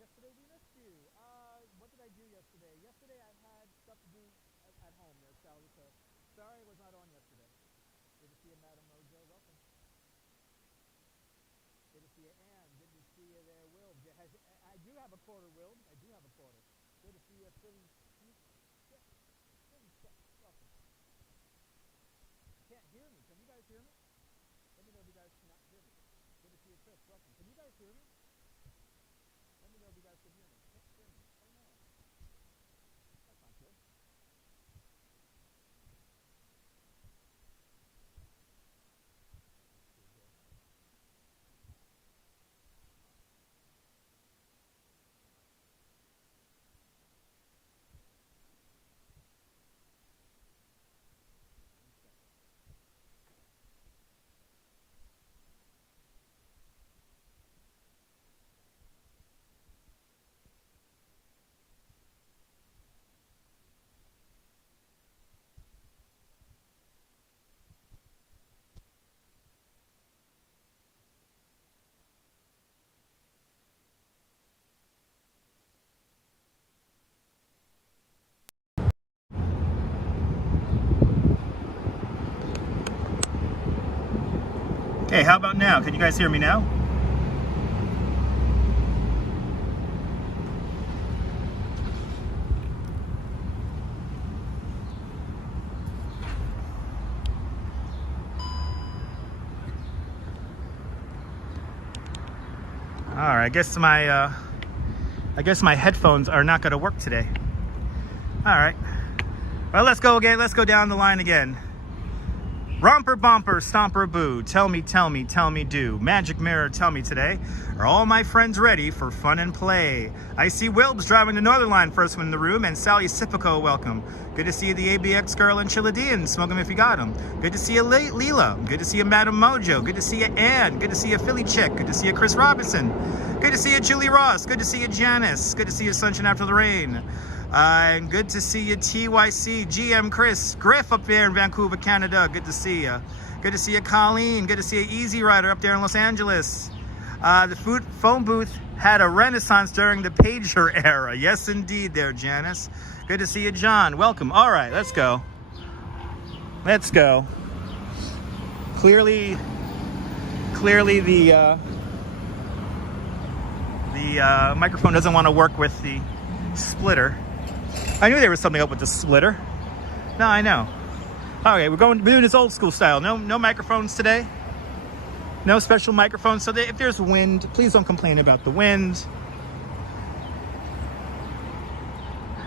yesterday? We missed you. What did I do yesterday? Yesterday I had stuff to do at home there, Sally, so sorry I was not on yesterday. Good to see you, Madam Mojo. Welcome. Good to see you, Ann. Good to see you there, Will. I do have a quarter, Will. I do have a quarter. Good to see you, Philly. Welcome. Can't hear me. Can you guys hear me? Let me know if you guys cannot hear me. Good to see you, Chris. Welcome. Can you guys hear me? Let me know if you guys can hear me. Can't hear me. Oh no. That's not good. Okay, how about now? Can you guys hear me now? All right, I guess my headphones are not going to work today. All right. Well, let's go again. Let's go down the line again. Romper bumper, stomper boo, tell me, do. Magic mirror, tell me today. Are all my friends ready for fun and play? I see Wilbs driving the Northern Line, first one in the room, and Sally Sipico, welcome. Good to see you, the ABX girl and Chiledean, smoke 'em if you got 'em. Good to see you, Leela. Good to see you, Madam Mojo. Good to see you, Ann. Good to see you, Philly Chick. Good to see you, Chris Robinson. Good to see you, Julie Ross. Good to see you, Janice. Good to see you, Sunshine After the Rain. And good to see you, TYC, GM Chris, Griff up there in Vancouver, Canada. Good to see you. Good to see you, Colleen. Good to see you, Easy Rider up there in Los Angeles. The phone booth had a renaissance during the pager era. Yes, indeed there, Janice. Good to see you, John. Welcome. All right, let's go. Let's go. Clearly the microphone doesn't want to work with the splitter. I knew there was something up with the splitter. No, I know. Okay, we're doing this old school style. No microphones today. No special microphones. So if there's wind, please don't complain about the wind.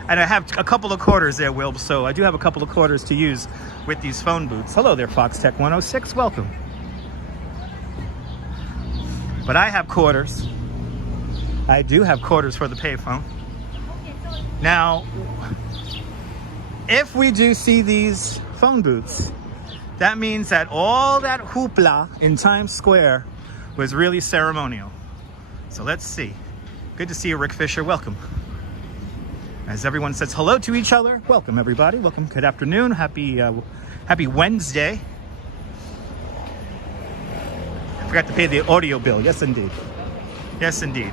And I have a couple of quarters there, Will. So I do have a couple of quarters to use with these phone booths. Hello there, Fox Tech 106. Welcome. But I have quarters. I do have quarters for the payphone. Now, if we do see these phone booths, that means that all that hoopla in Times Square was really ceremonial. So let's see. Good to see you, Rick Fisher. Welcome. As everyone says hello to each other, welcome everybody. Welcome. Good afternoon. Happy Wednesday. I forgot to pay the audio bill. Yes, indeed. Yes, indeed.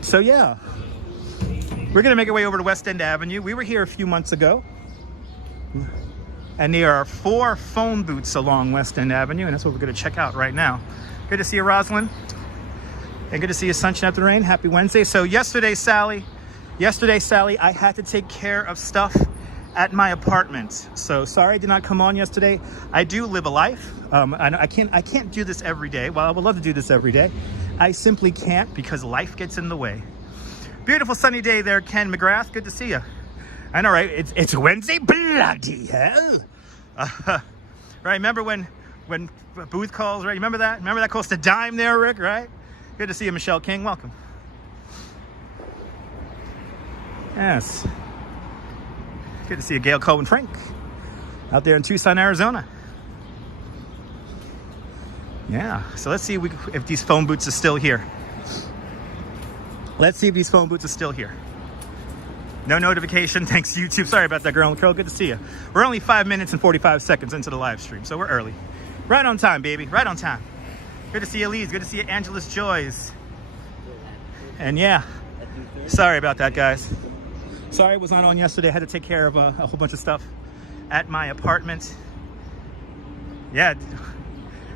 So yeah, we're gonna make our way over to West End Avenue. We were here a few months ago, and there are 4 phone booths along West End Avenue, and that's what we're gonna check out right now. Good to see you, Rosalind, and good to see you, Sunshine After the Rain. Happy Wednesday. So yesterday, Sally, I had to take care of stuff at my apartment. So sorry I did not come on yesterday. I do live a life. I can't do this every day. Well, I would love to do this every day. I simply can't because life gets in the way. Beautiful sunny day there, Ken McGrath. Good to see you. I know, right? It's Wednesday. Bloody hell! Right? Remember when booth calls? Right? Remember that? Remember that cost a dime there, Rick? Right? Good to see you, Michelle King. Welcome. Yes. Good to see you, Gail Cohen Frank, out there in Tucson, Arizona. Yeah, so let's see if these phone booths are still here. Let's see if these phone booths are still here. No notification, thanks YouTube. Sorry about that, girl. Good to see you. We're only 5 minutes and 45 seconds into the live stream, so we're early. Right on time, baby, right on time. Good to see you, Elise. Good to see you, Angelus Joys. And yeah, sorry about that, guys. Sorry it was not on yesterday. I had to take care of a whole bunch of stuff at my apartment. Yeah,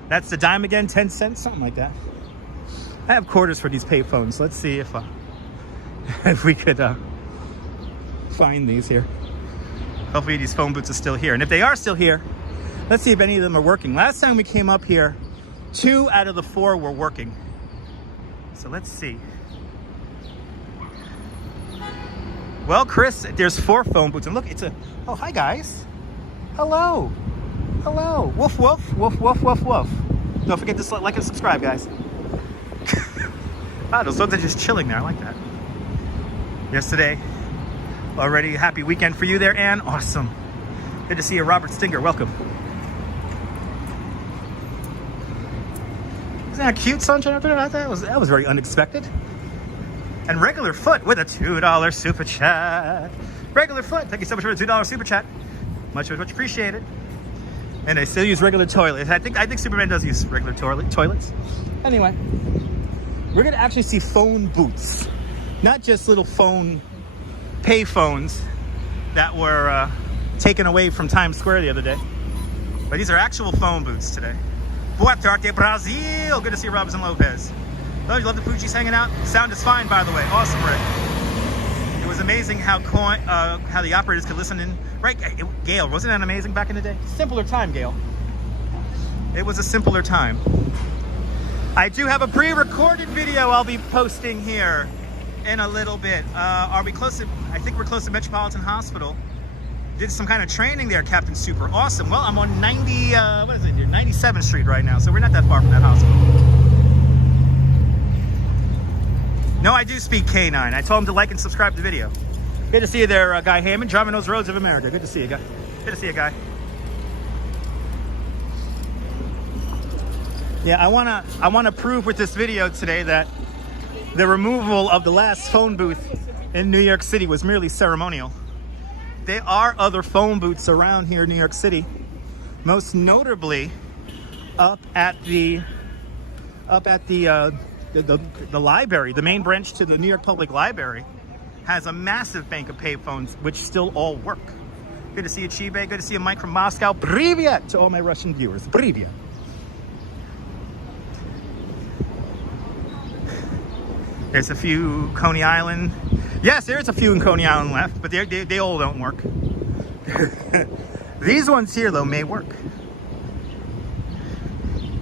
that's the dime again, 10 cents, something like that. I have quarters for these payphones. Let's see if we could find these here. Hopefully these phone booths are still here. And if they are still here, let's see if any of them are working. Last time we came up here, 2 out of the 4 were working. So let's see. Well, Chris, there's 4 phone booths. And look, it's a... Oh, hi, guys. Hello. Hello. Woof, woof, woof, woof, woof, woof. Don't forget to like and subscribe, guys. Wow, those dogs are just chilling there. I like that. Yesterday, already happy weekend for you there, Ann. Awesome. Good to see you, Robert Stinger. Welcome. Isn't that cute, Sunshine? That was very unexpected. And Regular Foot with a $2 super chat. Regular Foot, thank you so much for the $2 super chat. Much appreciated. And I still use regular toilets. I think Superman does use regular toilets. Anyway, we're gonna actually see phone booths, not just little pay phones that were taken away from Times Square the other day. But these are actual phone booths today. Boa tarde, Brazil. Good to see Robinson Lopez. Oh, you love the Poochies hanging out? Sound is fine, by the way. Awesome, Rick. It was amazing how the operators could listen in. Right, Gail, wasn't that amazing back in the day? Simpler time, Gail. It was a simpler time. I do have a pre-recorded video I'll be posting here in a little bit. Are we close to, I think we're close to Metropolitan Hospital. Did some kind of training there, Captain Super. Awesome. Well, I'm on 97th Street right now, so we're not that far from that hospital. No, I do speak K9. I told him to like and subscribe to the video. Good to see you there, Guy Hammond, driving those roads of America. Good to see you, Guy. Good to see you, Guy. Yeah, I wanna prove with this video today that the removal of the last phone booth in New York City was merely ceremonial. There are other phone booths around here in New York City, most notably up at the library. The main branch to the New York Public Library has a massive bank of payphones which still all work. Good to see you, Chibe. Good to see you, Mike from Moscow. Privyet to all my Russian viewers. Privyet. There's a few Coney Island. Yes, there's a few in Coney Island left, but they all don't work. These ones here, though, may work.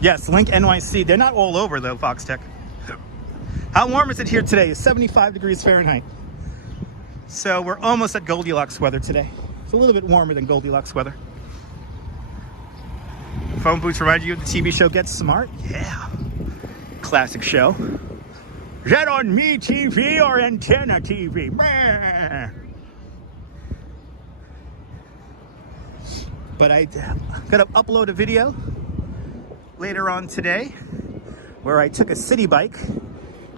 Yes, Link NYC. They're not all over, though, Fox Tech. How warm is it here today? It's 75 degrees Fahrenheit. So we're almost at Goldilocks weather today. It's a little bit warmer than Goldilocks weather. Phone booths remind you of the TV show Get Smart? Yeah. Classic show. Is that on Me TV or Antenna TV? But I gotta upload a video later on today where I took a city bike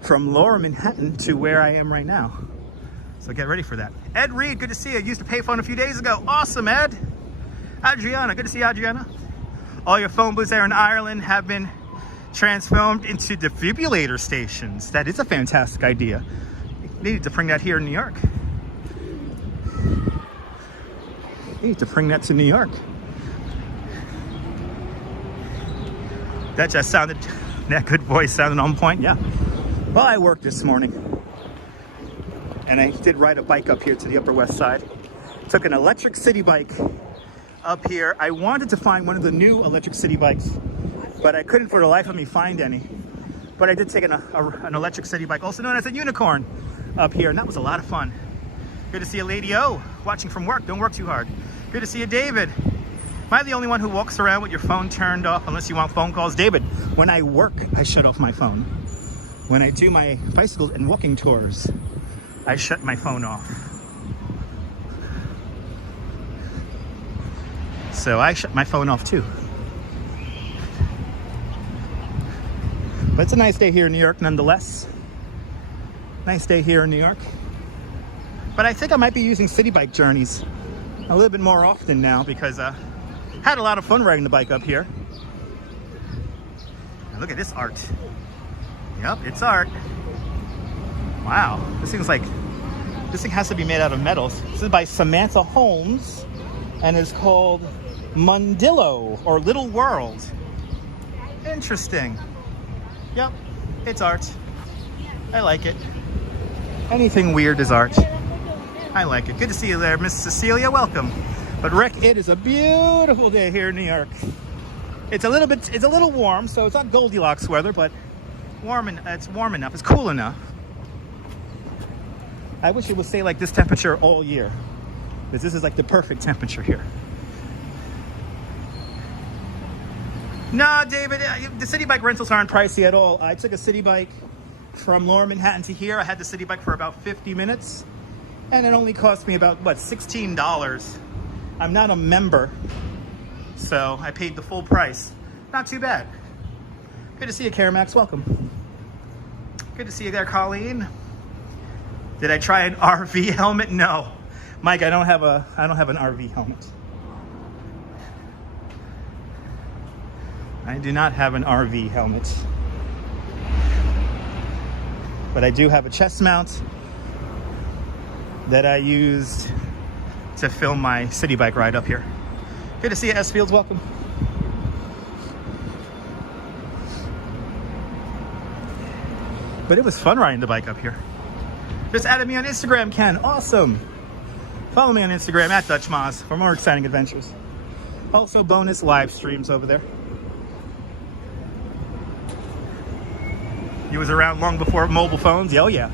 from Lower Manhattan to where I am right now. So get ready for that. Ed Reed, good to see you. Used a payphone a few days ago. Awesome, Ed. Adriana, good to see you, Adriana. All your phone booths there in Ireland have been transformed into defibrillator stations. That is a fantastic idea. We need to bring that here in New York. We need to bring that to New York. That just sounded, that good voice sounded on point, yeah. Well, I worked this morning. And I did ride a bike up here to the Upper West Side. Took an electric city bike up here. I wanted to find one of the new electric city bikes, but I couldn't for the life of me find any. But I did take an electric city bike, also known as a unicorn, up here, and that was a lot of fun. Good to see you, Lady O, watching from work. Don't work too hard. Good to see you, David. Am I the only one who walks around with your phone turned off unless you want phone calls? David, when I work, I shut off my phone. When I do my bicycle and walking tours, I shut my phone off. So I shut my phone off too. But it's a nice day here in New York nonetheless. Nice day here in New York. But I think I might be using city bike journeys a little bit more often now because I had a lot of fun riding the bike up here. And look at this art. Yep, it's art. Wow, this thing has to be made out of metals. This is by Samantha Holmes and is called Mundillo or Little World. Interesting. Yep, it's art. I like it. Anything weird is art. I like it. Good to see you there, Miss Cecilia. Welcome. But Rick, it is a beautiful day here in New York. It's a little warm, so it's not Goldilocks weather, but it's warm enough. It's cool enough. I wish it would stay like this temperature all year, because this is like the perfect temperature here. Nah, David, the city bike rentals aren't pricey at all. I took a city bike from Lower Manhattan to here. I had the city bike for about 50 minutes, and it only cost me about, what, $16. I'm not a member, so I paid the full price. Not too bad. Good to see you, Caramax. Welcome. Good to see you there, Colleen. Did I try an RV helmet? No. Mike, I don't have an RV helmet. I do not have an RV helmet. But I do have a chest mount that I used to film my city bike ride up here. Good to see you, S. Fields. Welcome. But it was fun riding the bike up here. Just added me on Instagram, Ken. Awesome. Follow me on Instagram at DutchMoz for more exciting adventures. Also bonus live streams over there. He was around long before mobile phones. Oh yeah.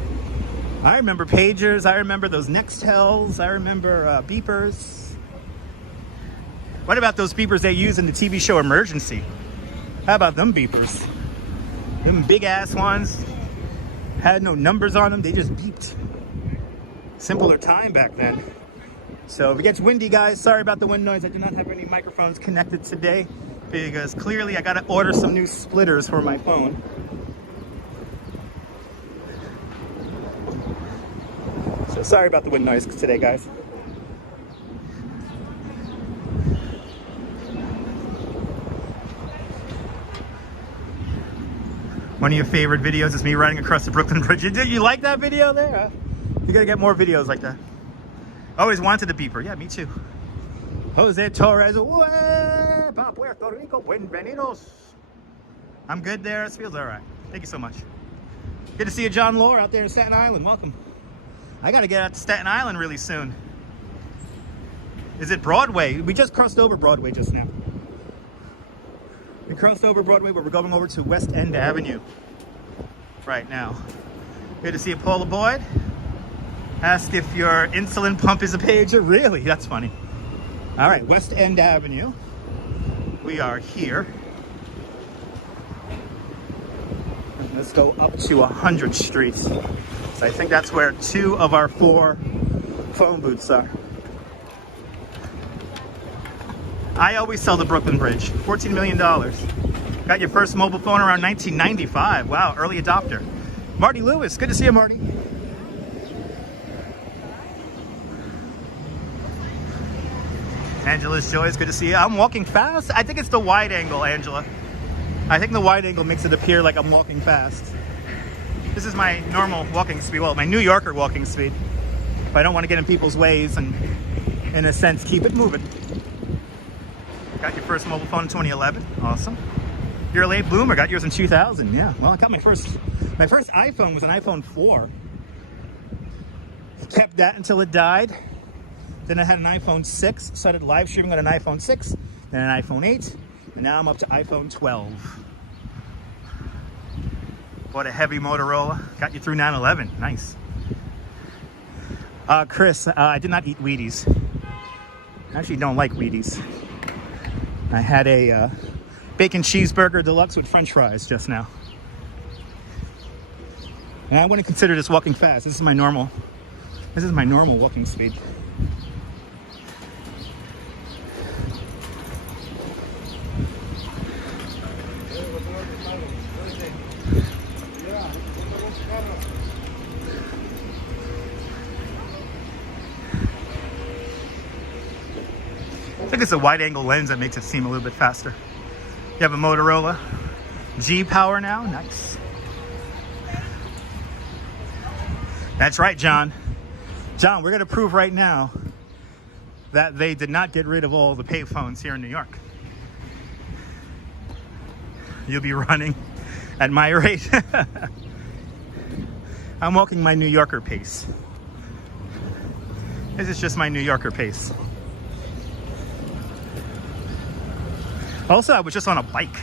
I remember pagers. I remember those Nextels. I remember beepers. What about those beepers they use in the TV show Emergency? How about them beepers? Them big ass ones. Had no numbers on them. They just beeped. Simpler time back then. So if it gets windy, guys, sorry about the wind noise. I do not have any microphones connected today because clearly I got to order some new splitters for my phone. So sorry about the wind noise today, guys. One of your favorite videos is me riding across the Brooklyn Bridge. You like that video there? Huh? You gotta get more videos like that. Always wanted a beeper. Yeah, me too. Jose Torres. Pa Puerto Rico. Bienvenidos. I'm good there. It feels all right. Thank you so much. Good to see you, John Lohr, out there in Staten Island. Welcome. I gotta get out to Staten Island really soon. Is it Broadway? We just crossed over Broadway just now. We crossed over Broadway, but we're going over to West End Avenue right now. Good to see you, Paula Boyd. Ask if your insulin pump is a pager. Really? That's funny. All right, West End Avenue. We are here. Let's go up to 100th Street. So I think that's where 2 of our 4 phone booths are. I always sell the Brooklyn Bridge. $14 million. Got your first mobile phone around 1995. Wow, early adopter. Marty Lewis, good to see you, Marty. Angela's Joy, it's good to see you. I'm walking fast. I think it's the wide angle, Angela. I think the wide angle makes it appear like I'm walking fast. This is my normal walking speed. Well, my New Yorker walking speed. If I don't want to get in people's ways and, in a sense, keep it moving. Got your first mobile phone in 2011. Awesome. You're a late bloomer. Got yours in 2000. Yeah. Well, I got my first iPhone was an iPhone 4. Kept that until it died. Then I had an iPhone 6. Started live streaming on an iPhone 6. Then an iPhone 8. And now I'm up to iPhone 12. Bought a heavy Motorola. Got you through 9/11. Nice. Chris, I did not eat Wheaties. I actually don't like Wheaties. I had a bacon cheeseburger deluxe with French fries just now. And I wouldn't consider this walking fast. This is my normal walking speed. I think it's a wide angle lens that makes it seem a little bit faster. You have a Motorola. G power now, nice. That's right, John. John, we're gonna prove right now that they did not get rid of all the payphones here in New York. You'll be running at my rate. I'm walking my New Yorker pace. This is just my New Yorker pace. Also, I was just on a bike.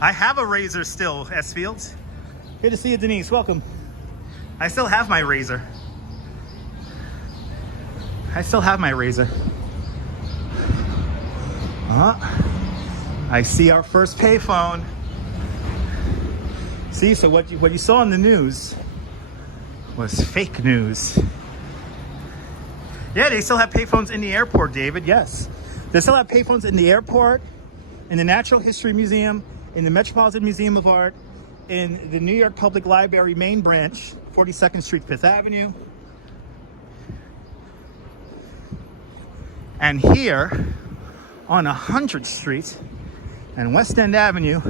I have a Razor still, S Fields. Good to see you, Denise. Welcome. I still have my Razor. I still have my Razor. I see our first payphone. See, so what you saw in the news was fake news. Yeah, they still have payphones in the airport, David. Yes, they still have payphones in the airport, in the Natural History Museum, in the Metropolitan Museum of Art, in the New York Public Library main branch, 42nd Street, 5th Avenue. And here on 100th Street and West End Avenue,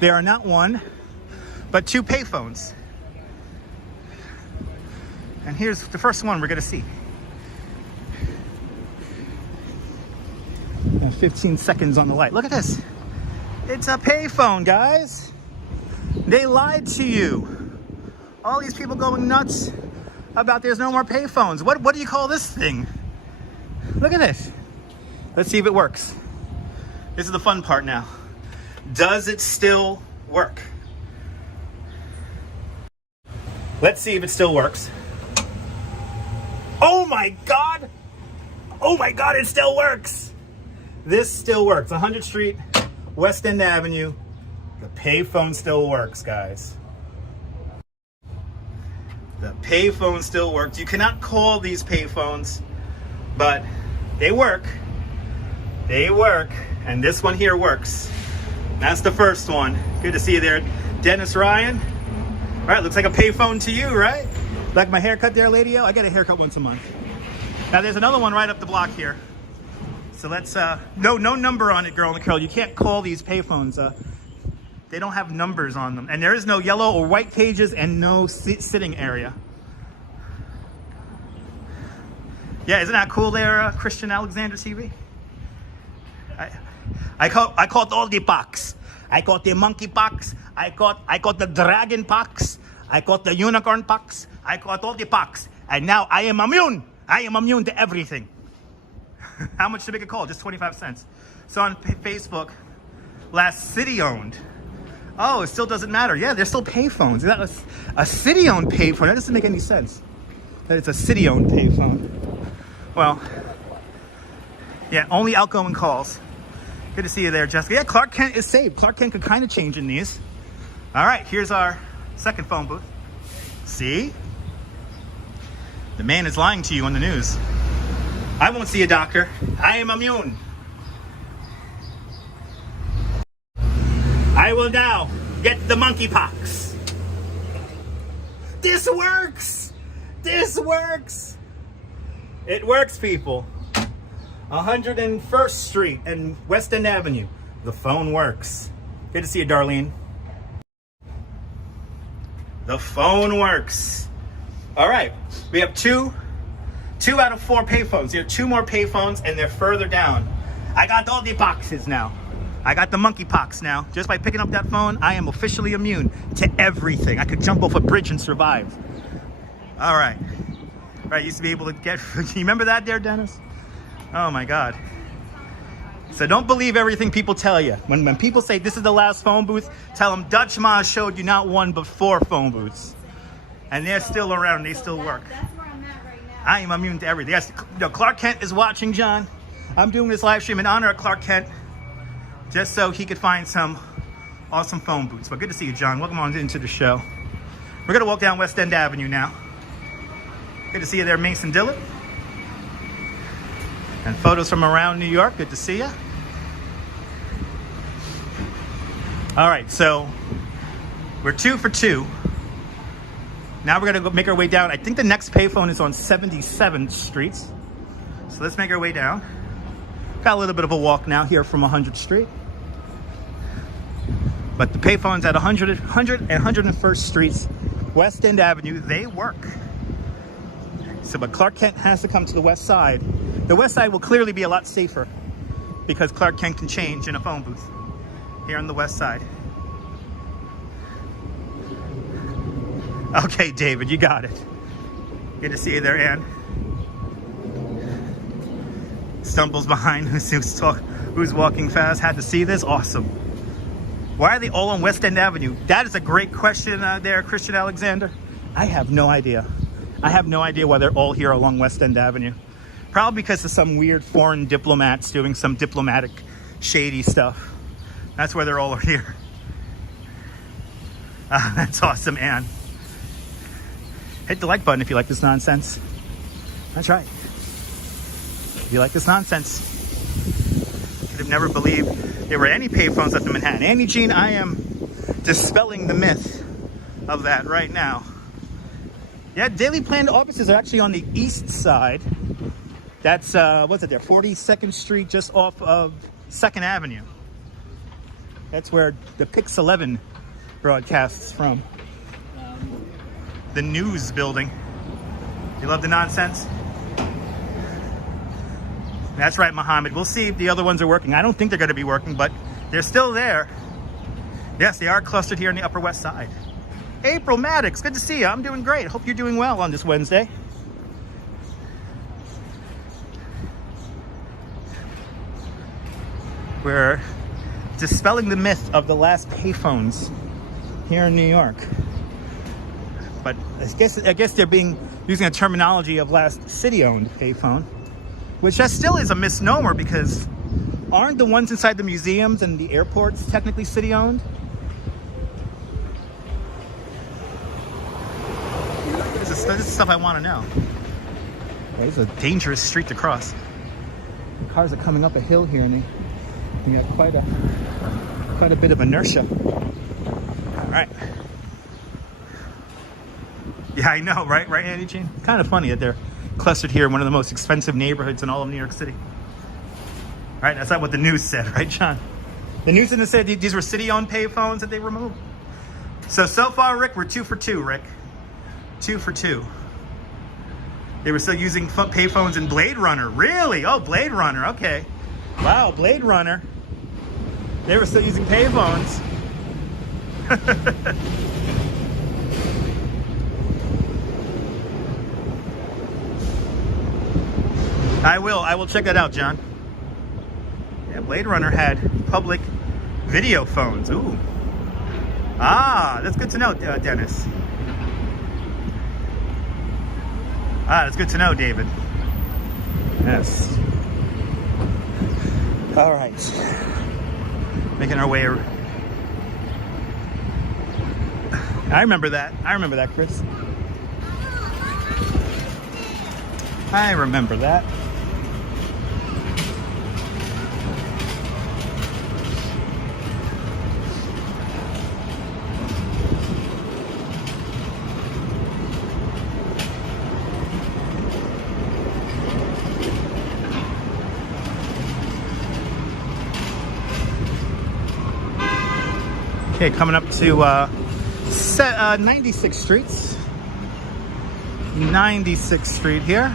there are not one, but two payphones. And here's the first one we're gonna see. 15 seconds on the light. Look at this. It's a payphone, guys. They lied to you. All these people going nuts about there's no more payphones. What do you call this thing? Look at this. Let's see if it works. This is the fun part now. Does it still work? Let's see if it still works. Oh my God! Oh my God, it still works! This still works. 100th Street, West End Avenue. The payphone still works, guys. The payphone still works. You cannot call these payphones, but they work. They work. And this one here works. That's the first one. Good to see you there, Dennis Ryan. All right, looks like a payphone to you, right? Like my haircut there, lady-o? I get a haircut once a month. Now there's another one right up the block here. So let's, no number on it, girl in the curl. You can't call these payphones. They don't have numbers on them. And there is no yellow or white cages and no sitting area. Yeah, isn't that cool there, Christian Alexander TV? I caught all the pox. I caught the monkey pox. I caught the dragon pox. I caught the unicorn pox. I caught all the pox. And now I am immune. I am immune to everything. How much to make a call? Just 25 cents. So on Facebook, last city-owned. Oh, it still doesn't matter. Yeah, they're still payphones. That was a city-owned payphone. That doesn't make any sense. That it's a city-owned payphone. Well, yeah, only outgoing calls. Good to see you there, Jessica. Yeah, Clark Kent is saved. Clark Kent could kind of change in these. All right, here's our second phone booth. See? The man is lying to you on the news. I won't see a doctor. I am immune. I will now get the monkeypox. This works. This works. It works, people. 101st Street and West End Avenue. The phone works. Good to see you, Darlene. The phone works. All right, we have two out of 4 payphones. There are 2 more payphones and they're further down. I got all the boxes now. I got the monkeypox now. Just by picking up that phone, I am officially immune to everything. I could jump off a bridge and survive. All right. Right, used to be able to get, you remember that there, Dennis? Oh my God. So don't believe everything people tell you. When people say this is the last phone booth, tell them Dutch Ma showed you not 1 but 4 phone booths. And they're still around, they still work. That's where I'm at right now. I am immune to everything. Yes, Clark Kent is watching, John. I'm doing this live stream in honor of Clark Kent, just so he could find some awesome phone booths. But good to see you, John. Welcome on into the show. We're gonna walk down West End Avenue now. Good to see you there, Mason Dillon. And photos from around New York. Good to see you. All right, so we're 2 for 2. Now we're gonna go make our way down. I think the next payphone is on 77th Street. So let's make our way down. Got a little bit of a walk now here from 100th Street. But the payphones at 100 and 101st Streets, West End Avenue, they work. So, but Clark Kent has to come to the west side. The west side will clearly be a lot safer because Clark Kent can change in a phone booth here on the west side. Okay, David, you got it. Good to see you there, Ann. Stumbles behind who's walking fast. Had to see this. Awesome. Why are they all on West End Avenue? That is a great question there, Christian Alexander. I have no idea. I have no idea why they're all here along West End Avenue. Probably because of some weird foreign diplomats doing some diplomatic shady stuff. That's why they're all here. That's awesome, Ann. Hit the like button if you like this nonsense. That's right. If you like this nonsense. Could have never believed there were any payphones up in Manhattan. Annie Jean, I am dispelling the myth of that right now. Yeah, daily planned offices are actually on the east side. That's, what's it there? 42nd Street, just off of 2nd Avenue. That's where the Pix 11 broadcasts from. The news building. You love the nonsense? That's right, Mohammed. We'll see if the other ones are working. I don't think they're going to be working, but they're still there. Yes, they are clustered here on the Upper West Side. April Maddox, good to see you. I'm doing great. Hope you're doing well on this Wednesday. We're dispelling the myth of the last payphones here in New York. But I guess they're using a terminology of last city-owned payphone, which that still is a misnomer because aren't the ones inside the museums and the airports technically city-owned? This is stuff I want to know. It's a dangerous street to cross. The cars are coming up a hill here, and they got quite a bit of inertia. All right. Yeah, I know, right? Right, Andy Jean? Kind of funny that they're clustered here in one of the most expensive neighborhoods in all of New York City. All right, that's not what the news said, right, John? The news didn't say these were city-owned payphones that they removed. So far, Rick, we're 2 for 2, Rick. 2 for 2. They were still using payphones in Blade Runner. Really? Oh, Blade Runner. Okay. Wow, Blade Runner. They were still using payphones. I will check that out, John. Yeah, Blade Runner had public video phones. Ooh. Ah, that's good to know, Dennis. Ah, that's good to know, David. Yes. All right. Making our way. I remember that. Chris. I remember that. Okay, coming up to 96th Street. 96th Street here.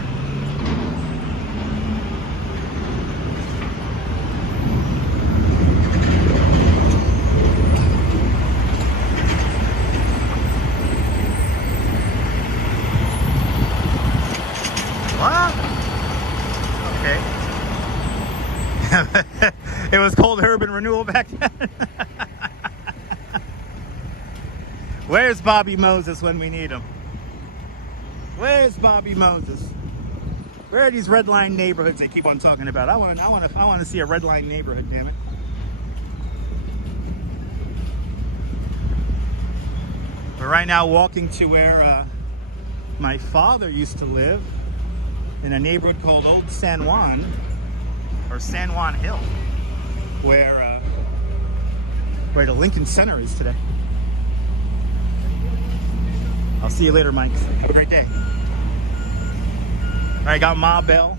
What? Okay. It was called Urban Renewal back then. Where's Bobby Moses when we need him? Where's Bobby Moses? Where are these red line neighborhoods they keep on talking about? I want to see a red line neighborhood, damn it. We're right now walking to where my father used to live in a neighborhood called Old San Juan, or San Juan Hill, where the Lincoln Center is today. I'll see you later, Mike. Have a great day. All right, got Ma Bell.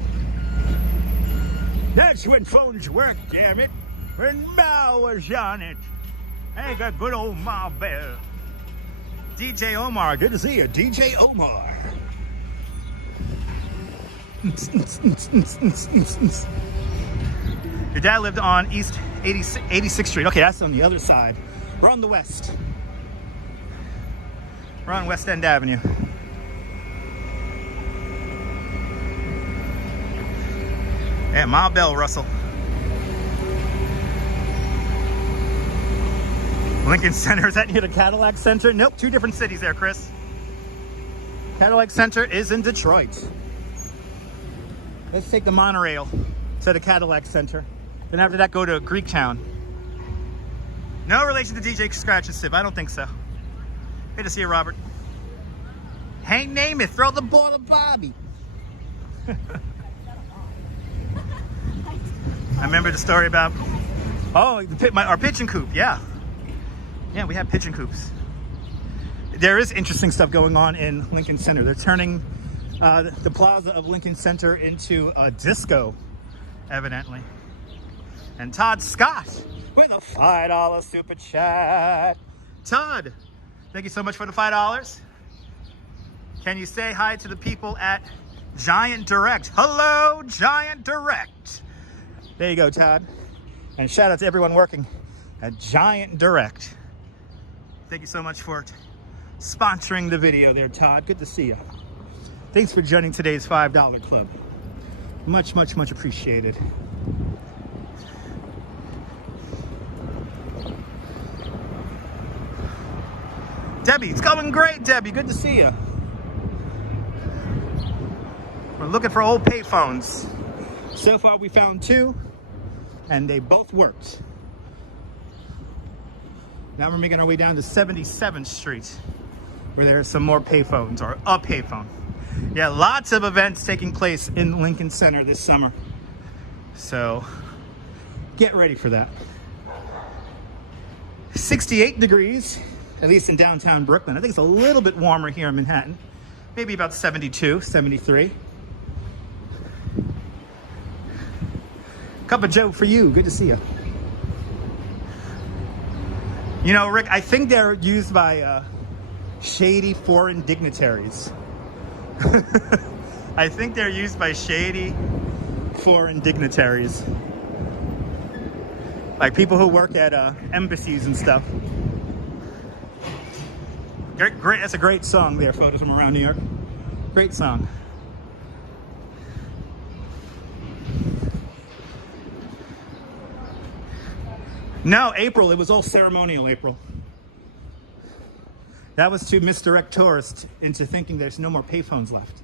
That's when phones worked, damn it. When Ma was on it. Hey, good old Ma Bell. DJ Omar, good to see you. DJ Omar. Your dad lived on East 86th Street. Okay, that's on the other side. We're on the west. We're on West End Avenue. Yeah, Ma Bell, Russell. Lincoln Center, is that near the Cadillac Center? Nope, two different cities there, Chris. Cadillac Center is in Detroit. Let's take the monorail to the Cadillac Center. Then after that, go to Greektown. No relation to DJ Scratch and Civ, I don't think so. Good to see you, Robert. Hey, name it, throw the ball to Bobby. I remember the story about, oh, our pigeon coop, yeah. Yeah, we have pigeon coops. There is interesting stuff going on in Lincoln Center. They're turning the plaza of Lincoln Center into a disco, evidently. And Todd Scott with a $5 super chat. Todd, thank you so much for the $5. Can you say hi to the people at Giant Direct? Hello, Giant Direct. There you go, Todd. And shout out to everyone working at Giant Direct. Thank you so much for sponsoring the video there, Todd. Good to see you. Thanks for joining today's $5 club. Much, much, much appreciated. Debbie, it's going great, Debbie. Good to see you. We're looking for old payphones. So far, we found 2, and they both worked. Now we're making our way down to 77th Street, where there are some more payphones, or a payphone. Yeah, lots of events taking place in Lincoln Center this summer. So, get ready for that. 68 degrees, at least in downtown Brooklyn. I think it's a little bit warmer here in Manhattan. Maybe about 72, 73. Cup of Joe for you. Good to see you. You know, Rick, I think they're used by shady foreign dignitaries. I think they're used by shady foreign dignitaries. Like people who work at embassies and stuff. Great, that's a great song there, photos from around New York. Great song. No, April, it was all ceremonial, April. That was to misdirect tourists into thinking there's no more payphones left.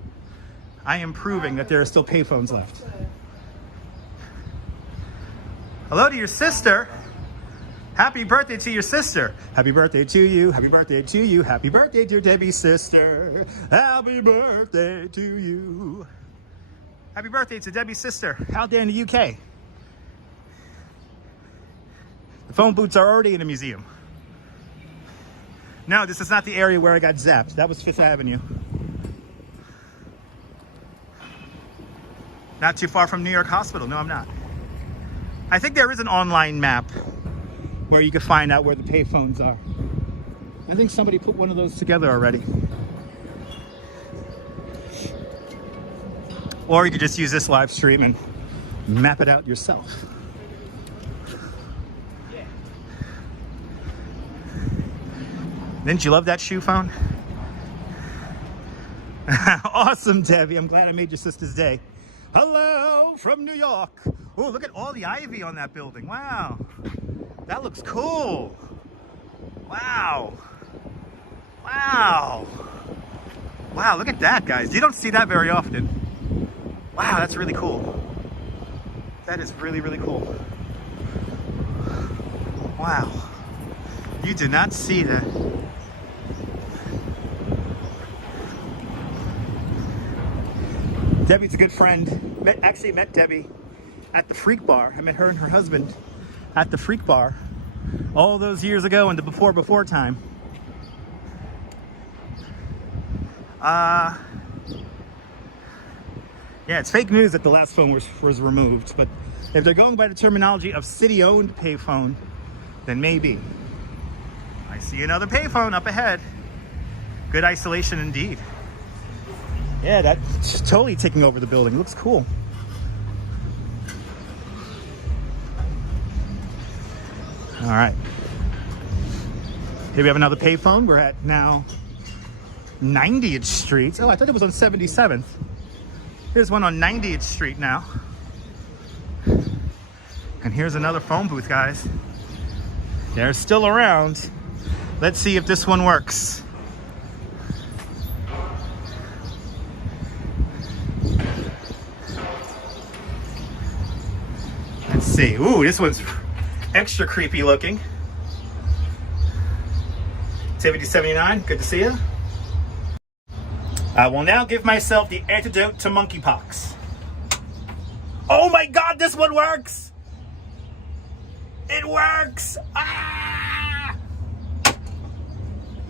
I am proving that there are still payphones left. Hello to your sister. Happy birthday to your sister. Happy birthday to you. Happy birthday to you. Happy birthday, dear Debbie's sister. Happy birthday to you. Happy birthday to Debbie's sister out there in the UK. The phone booths are already in a museum. No, this is not the area where I got zapped. That was 5th Avenue. Not too far from New York Hospital. No, I'm not. I think there is an online map where you can find out where the payphones are. I think somebody put one of those together already. Or you could just use this live stream and map it out yourself. Didn't you love that shoe phone? Awesome, Debbie. I'm glad I made your sister's day. Hello from New York. Oh, look at all the ivy on that building. Wow. That looks cool. Wow. Wow. Wow, look at that, guys. You don't see that very often. Wow, that's really cool. That is really, really cool. Wow. You do not see that. Debbie's a good friend. Actually met Debbie at the Freak Bar. I met her and her husband at the Freak Bar all those years ago in the before time. Yeah, it's fake news that the last phone was removed, but if they're going by the terminology of city-owned payphone, then maybe. I see another payphone up ahead. Good isolation indeed. Yeah, that's totally taking over the building. Looks cool. All right. Here we have another payphone. We're at now 90th Street. Oh, I thought it was on 77th. Here's one on 90th Street now. And here's another phone booth, guys. They're still around. Let's see if this one works. Let's see. Ooh, this one's extra creepy looking. 7079, good to see you. I will now give myself the antidote to monkeypox. Oh my God, this one works! It works! Ah!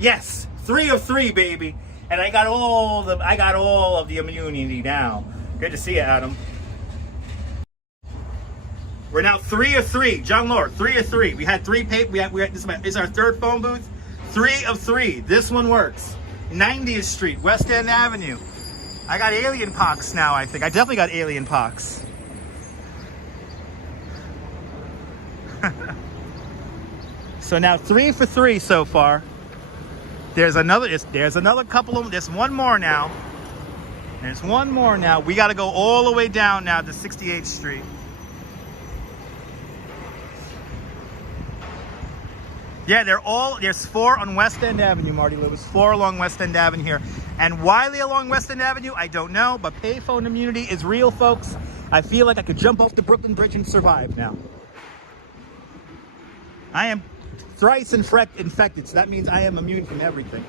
Yes, 3 of 3, baby. And I got all of the immunity now. Good to see you, Adam. We're now 3 of 3. John Lord, 3 of 3. We had 3 this is our third phone booth. 3 of 3. This one works. 90th Street, West End Avenue. I got alien pox now, I think. I definitely got alien pox. So now 3 for 3 so far. There's another couple of, there's one more now. There's one more now. We got to go all the way down now to 68th Street. Yeah, there's 4 on West End Avenue, Marty. There was 4 along West End Avenue here. And why they along West End Avenue, I don't know, but payphone immunity is real, folks. I feel like I could jump off the Brooklyn Bridge and survive now. I am thrice infected, so that means I am immune from everything.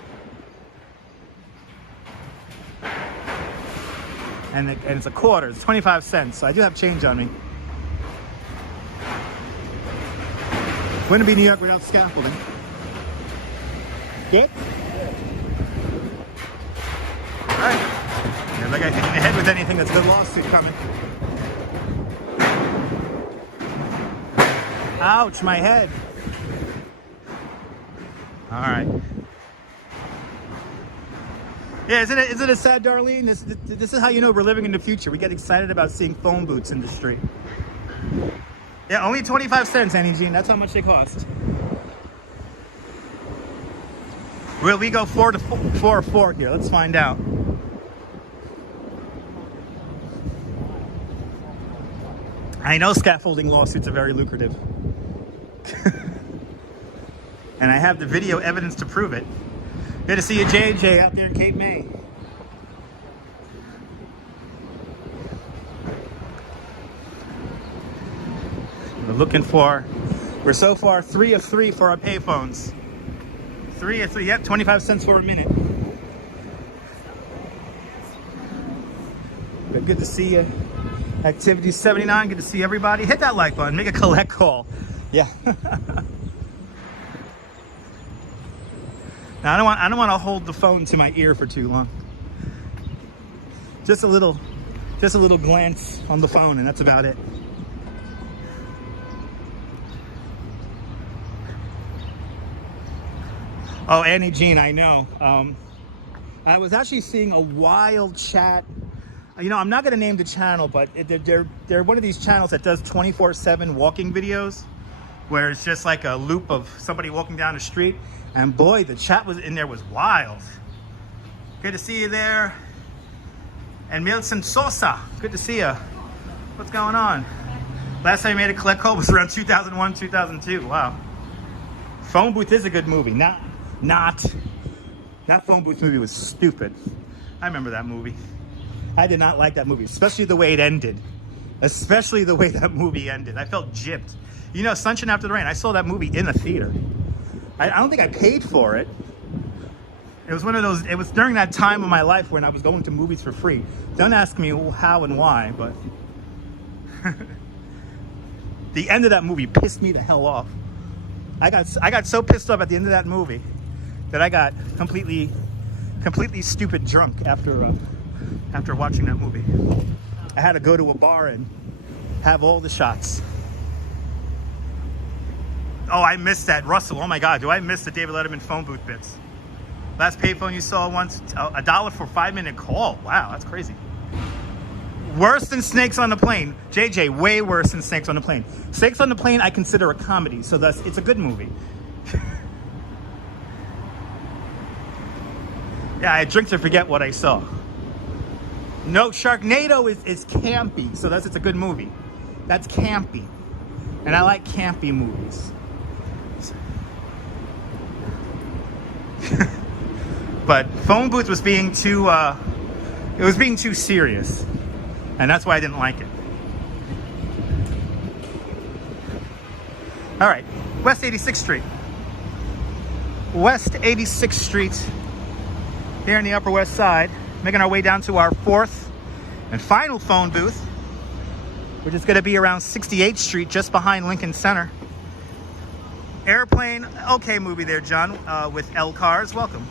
And it's a quarter, it's 25 cents, so I do have change on me. Wouldn't be New York without scaffolding. Good? All right. Yeah, like I hit in the head with anything, that's a good lawsuit coming. Ouch, my head. All right. Yeah, isn't it sad, Darlene? This is how you know we're living in the future. We get excited about seeing phone booths in the street. Yeah, only 25 cents, Annie Jean. That's how much they cost. Will we go 4 or 4 here? Let's find out. I know scaffolding lawsuits are very lucrative. And I have the video evidence to prove it. Good to see you, JJ, out there in Cape May. We're so far 3 of 3 for our payphones. 3 of 3, yep, 25 cents for a minute. But good to see you. Activity 79, good to see everybody. Hit that like button, make a collect call. Yeah. Now I don't want to hold the phone to my ear for too long. Just a little glance on the phone, and that's about it. Oh, Annie Jean, I know. I was actually seeing a wild chat. You know, I'm not going to name the channel, but they're one of these channels that does 24/7 walking videos, where it's just like a loop of somebody walking down the street. And boy, the chat was in there was wild. Good to see you there. And Milson Sosa, good to see you. What's going on? Last time I made a collect call was around 2001, 2002. Wow. Phone Booth is a good movie. That Phone Booth movie was stupid. I remember that movie. I did not like that movie, especially the way it ended. Especially the way that movie ended. I felt gypped. You know, Sunshine After the Rain, I saw that movie in a theater. I don't think I paid for it. It was one of those, it was during that time of my life when I was going to movies for free. Don't ask me how and why, but the end of that movie pissed me the hell off. I got so pissed off at the end of that movie that I got completely stupid drunk after watching that movie. I had to go to a bar and have all the shots. Oh, I missed that. Russell, oh my God, do I miss the David Letterman phone booth bits? Last payphone you saw once, $1 for a 5-minute call. Wow, that's crazy. Worse than Snakes on the Plane. JJ, way worse than Snakes on the Plane. Snakes on the Plane I consider a comedy, so thus it's a good movie. Yeah, I drink to forget what I saw. No, Sharknado is campy, so it's a good movie. That's campy. And I like campy movies. But Phone Booth was being too, it was being too serious. And that's why I didn't like it. All right, West 86th Street. West 86th Street, here in the Upper West Side, making our way down to our fourth and final phone booth, which is gonna be around 68th Street, just behind Lincoln Center. Airplane, okay movie there, John, with L Cars, welcome.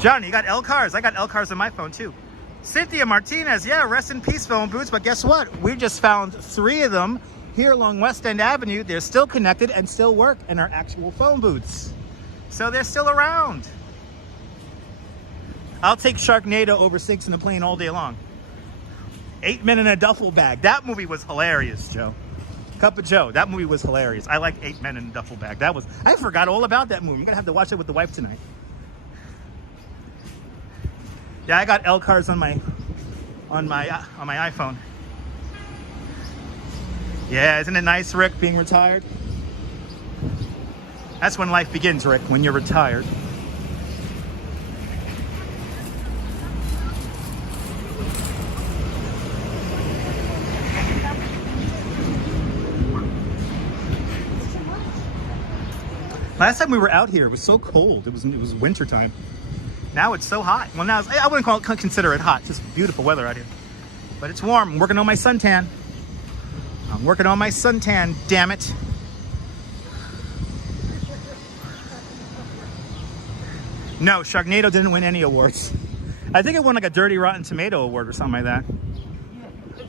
John, you got L Cars, I got L Cars on my phone too. Cynthia Martinez, yeah, rest in peace phone booths, but guess what? We just found 3 of them here along West End Avenue. They're still connected and still work and are actual phone booths. So they're still around. I'll take Sharknado over Snakes on the Plane all day long. 8 Men in a Duffel Bag. That movie was hilarious, Joe. Cup of Joe, that movie was hilarious. I like 8 Men in a Duffel Bag. I forgot all about that movie. I'm gonna have to watch it with the wife tonight. Yeah, I got L Cars on my iPhone. Yeah, isn't it nice, Rick, being retired? That's when life begins, Rick, when you're retired. Last time we were out here, it was so cold. It was winter time. Now it's so hot. Well, now I wouldn't consider it hot. It's just beautiful weather out here. But it's warm. I'm working on my suntan. I'm working on my suntan, damn it. No, Sharknado didn't win any awards. I think it won like a Dirty Rotten Tomato award or something like that.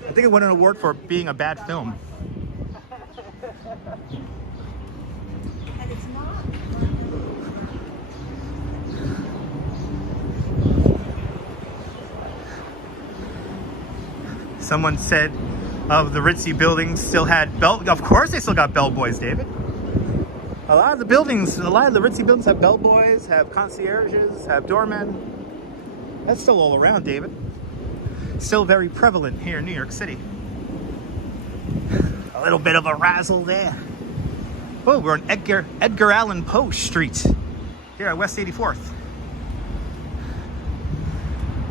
I think it won an award for being a bad film. Someone said of the ritzy buildings still had of course they still got bellboys, David. A lot of the ritzy buildings have bellboys, have concierges, have doormen. That's still all around, David. Still very prevalent here in New York City. A little bit of a razzle there. Oh, we're on Edgar Allan Poe Street here at West 84th.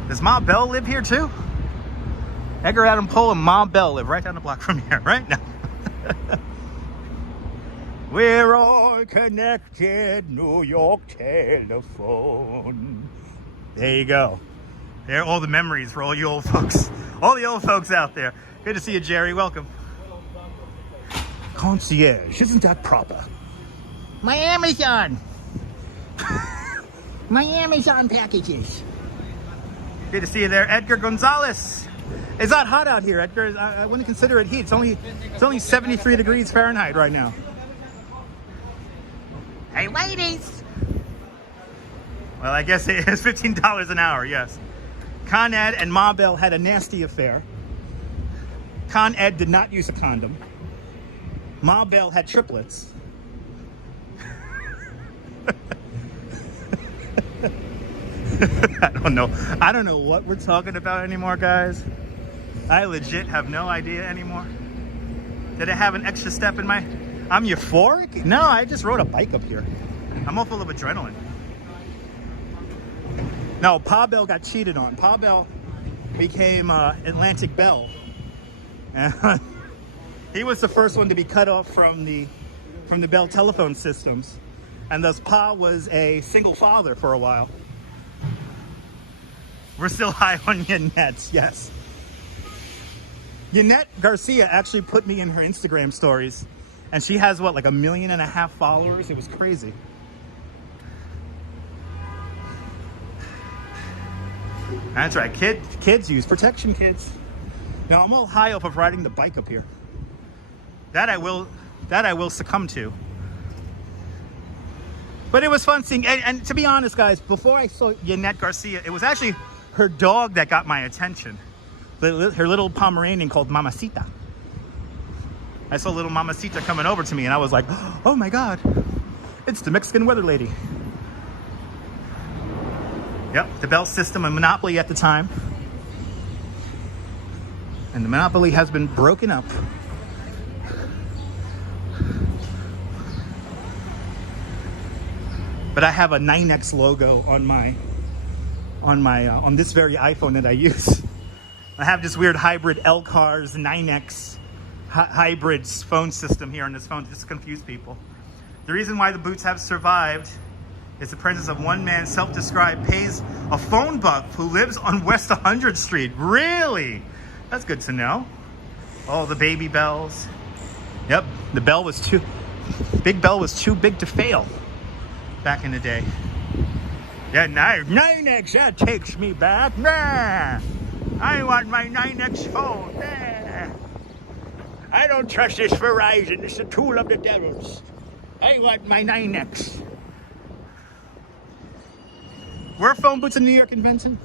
Does Ma Bell live here too? Edgar Allan Poe and Ma Bell live right down the block from here, right now. We're all connected, New York telephone. There you go. There are all the memories for all you old folks. All the old folks out there. Good to see you, Jerry. Welcome. Concierge, isn't that proper? My Amazon. My Amazon packages. Good to see you there, Edgar Gonzalez. It's not hot out here, Edgar. I wouldn't consider it heat. It's only 73 degrees Fahrenheit right now. Hey, ladies. Well, I guess it is $15 an hour, yes. Con Ed and Ma Bell had a nasty affair. Con Ed did not use a condom. Ma Bell had triplets. I don't know what we're talking about anymore, guys. I legit have no idea anymore. Did I have an extra step in my... I'm euphoric? No, I just rode a bike up here. I'm all full of adrenaline. No, Pa Bell got cheated on. Pa Bell became Atlantic Bell. He was the first one to be cut off from the Bell telephone systems. And thus Pa was a single father for a while. We're still high on Yanette, yes. Yanette Garcia actually put me in her Instagram stories. And she has, what, like 1.5 million followers? It was crazy. That's right, kids use protection, kids. Now, I'm all high off of riding the bike up here. That I will succumb to. But it was fun seeing, and to be honest, guys, before I saw Yanette Garcia, it was actually her dog that got my attention. Her little Pomeranian called Mamacita. I saw little Mamacita coming over to me, and I was like, oh my God, it's the Mexican weather lady. Yep, the Bell system, a monopoly at the time. And the monopoly has been broken up. But I have a 9X logo on this very iPhone that I use. I have this weird hybrid L-Cars 9X hybrid phone system here on this phone just to confuse people. The reason why the Boots have survived is the presence of one man, self-described, pays a phone buff who lives on West 100th Street. Really? That's good to know. Oh, the baby bells. Yep, the bell was Big Bell was too big to fail back in the day. Yeah, 9X, that takes me back. Nah, I want my 9X phone. Nah. I don't trust this Verizon. It's a tool of the devils. I want my 9X. We're phone booths in New York invented?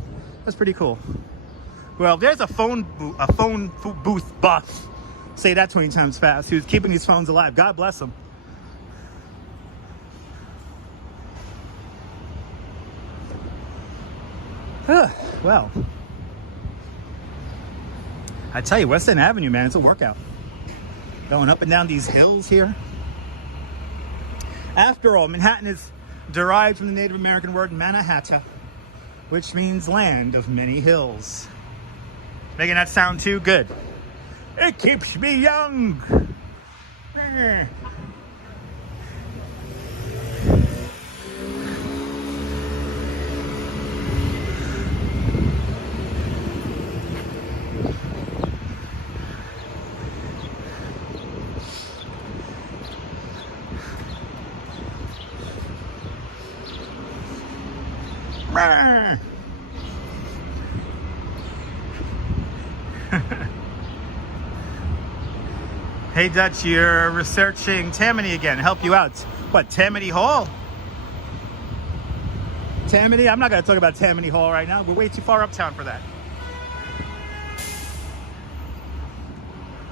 That's pretty cool. Well, there's a phone booth buff. Say that 20 times fast. Who's keeping these phones alive. God bless them. Well, I tell you, West End Avenue, man, it's a workout. Going up and down these hills here. After all, Manhattan is derived from the Native American word Mannahatta, which means land of many hills. Making that sound too good. It keeps me young. Hey Dutch, you're researching Tammany again. Help you out. What, Tammany Hall? Tammany? I'm not going to talk about Tammany Hall right now. We're way too far uptown for that.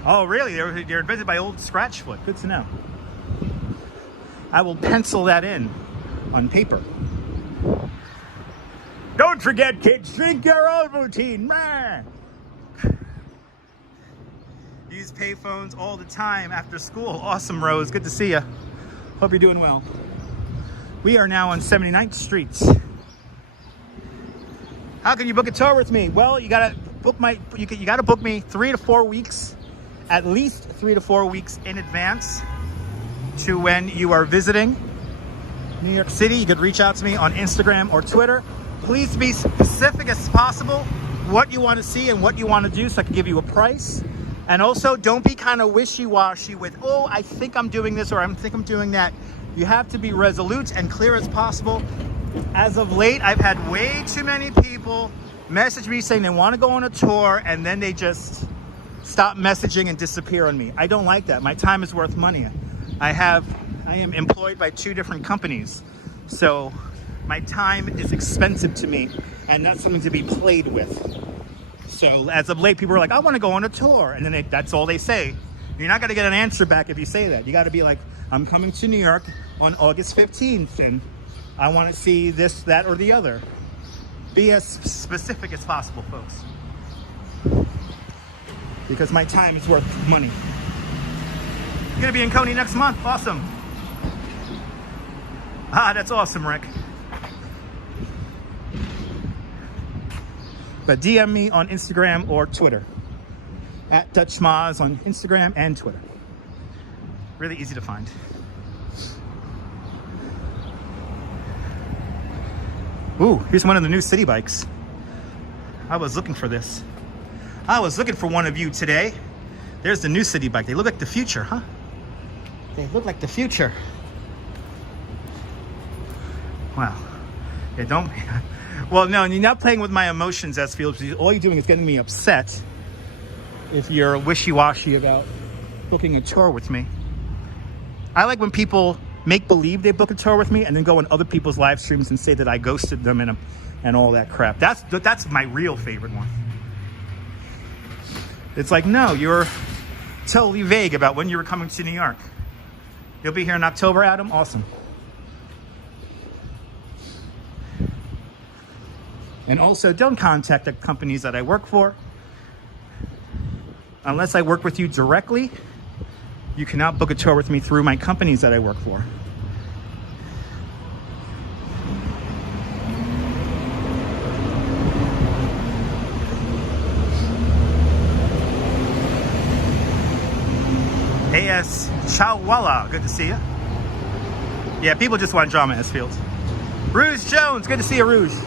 Oh, really? You're invented by old Scratchfoot. Good to know. I will pencil that in on paper. Don't forget, kids, drink your Ovaltine. Use payphones all the time after school. Awesome, Rose. Good to see you. Hope you're doing well. We are now on 79th Street. How can you book a tour with me? Well, you gotta book you gotta book me 3 to 4 weeks, at least 3 to 4 weeks in advance to when you are visiting New York City. You could reach out to me on Instagram or Twitter. Please be specific as possible what you want to see and what you want to do so I can give you a price. And also, don't be kind of wishy-washy with, oh, I think I'm doing this or I think I'm doing that. You have to be resolute and clear as possible. As of late, I've had way too many people message me saying they want to go on a tour and then they just stop messaging and disappear on me. I don't like that. My time is worth money. I am employed by 2 different companies. So my time is expensive to me and that's something to be played with. So as of late, people are like, I want to go on a tour. And then that's all they say. You're not going to get an answer back if you say that. You got to be like, I'm coming to New York on August 15th and I want to see this, that, or the other. Be as specific as possible, folks. Because my time is worth money. You're going to be in Coney next month. Awesome. Ah, that's awesome, Rick. But DM me on Instagram or Twitter. At Dutch Schmaz on Instagram and Twitter. Really easy to find. Ooh, here's one of the new city bikes. I was looking for this. I was looking for one of you today. There's the new city bike. They look like the future, huh? They look like the future. Wow. Yeah, don't... Well, no, you're not playing with my emotions, S. Fields. All you're doing is getting me upset if you're wishy-washy about booking a tour with me. I like when people make believe they book a tour with me and then go on other people's live streams and say that I ghosted them and all that crap. That's my real favorite one. It's like, no, you're totally vague about when you were coming to New York. You'll be here in October, Adam? Awesome. And also, don't contact the companies that I work for. Unless I work with you directly, you cannot book a tour with me through my companies that I work for. AS Chawala, good to see you. Yeah, people just want drama, S-Fields. Rouge Jones, good to see you, Rouge.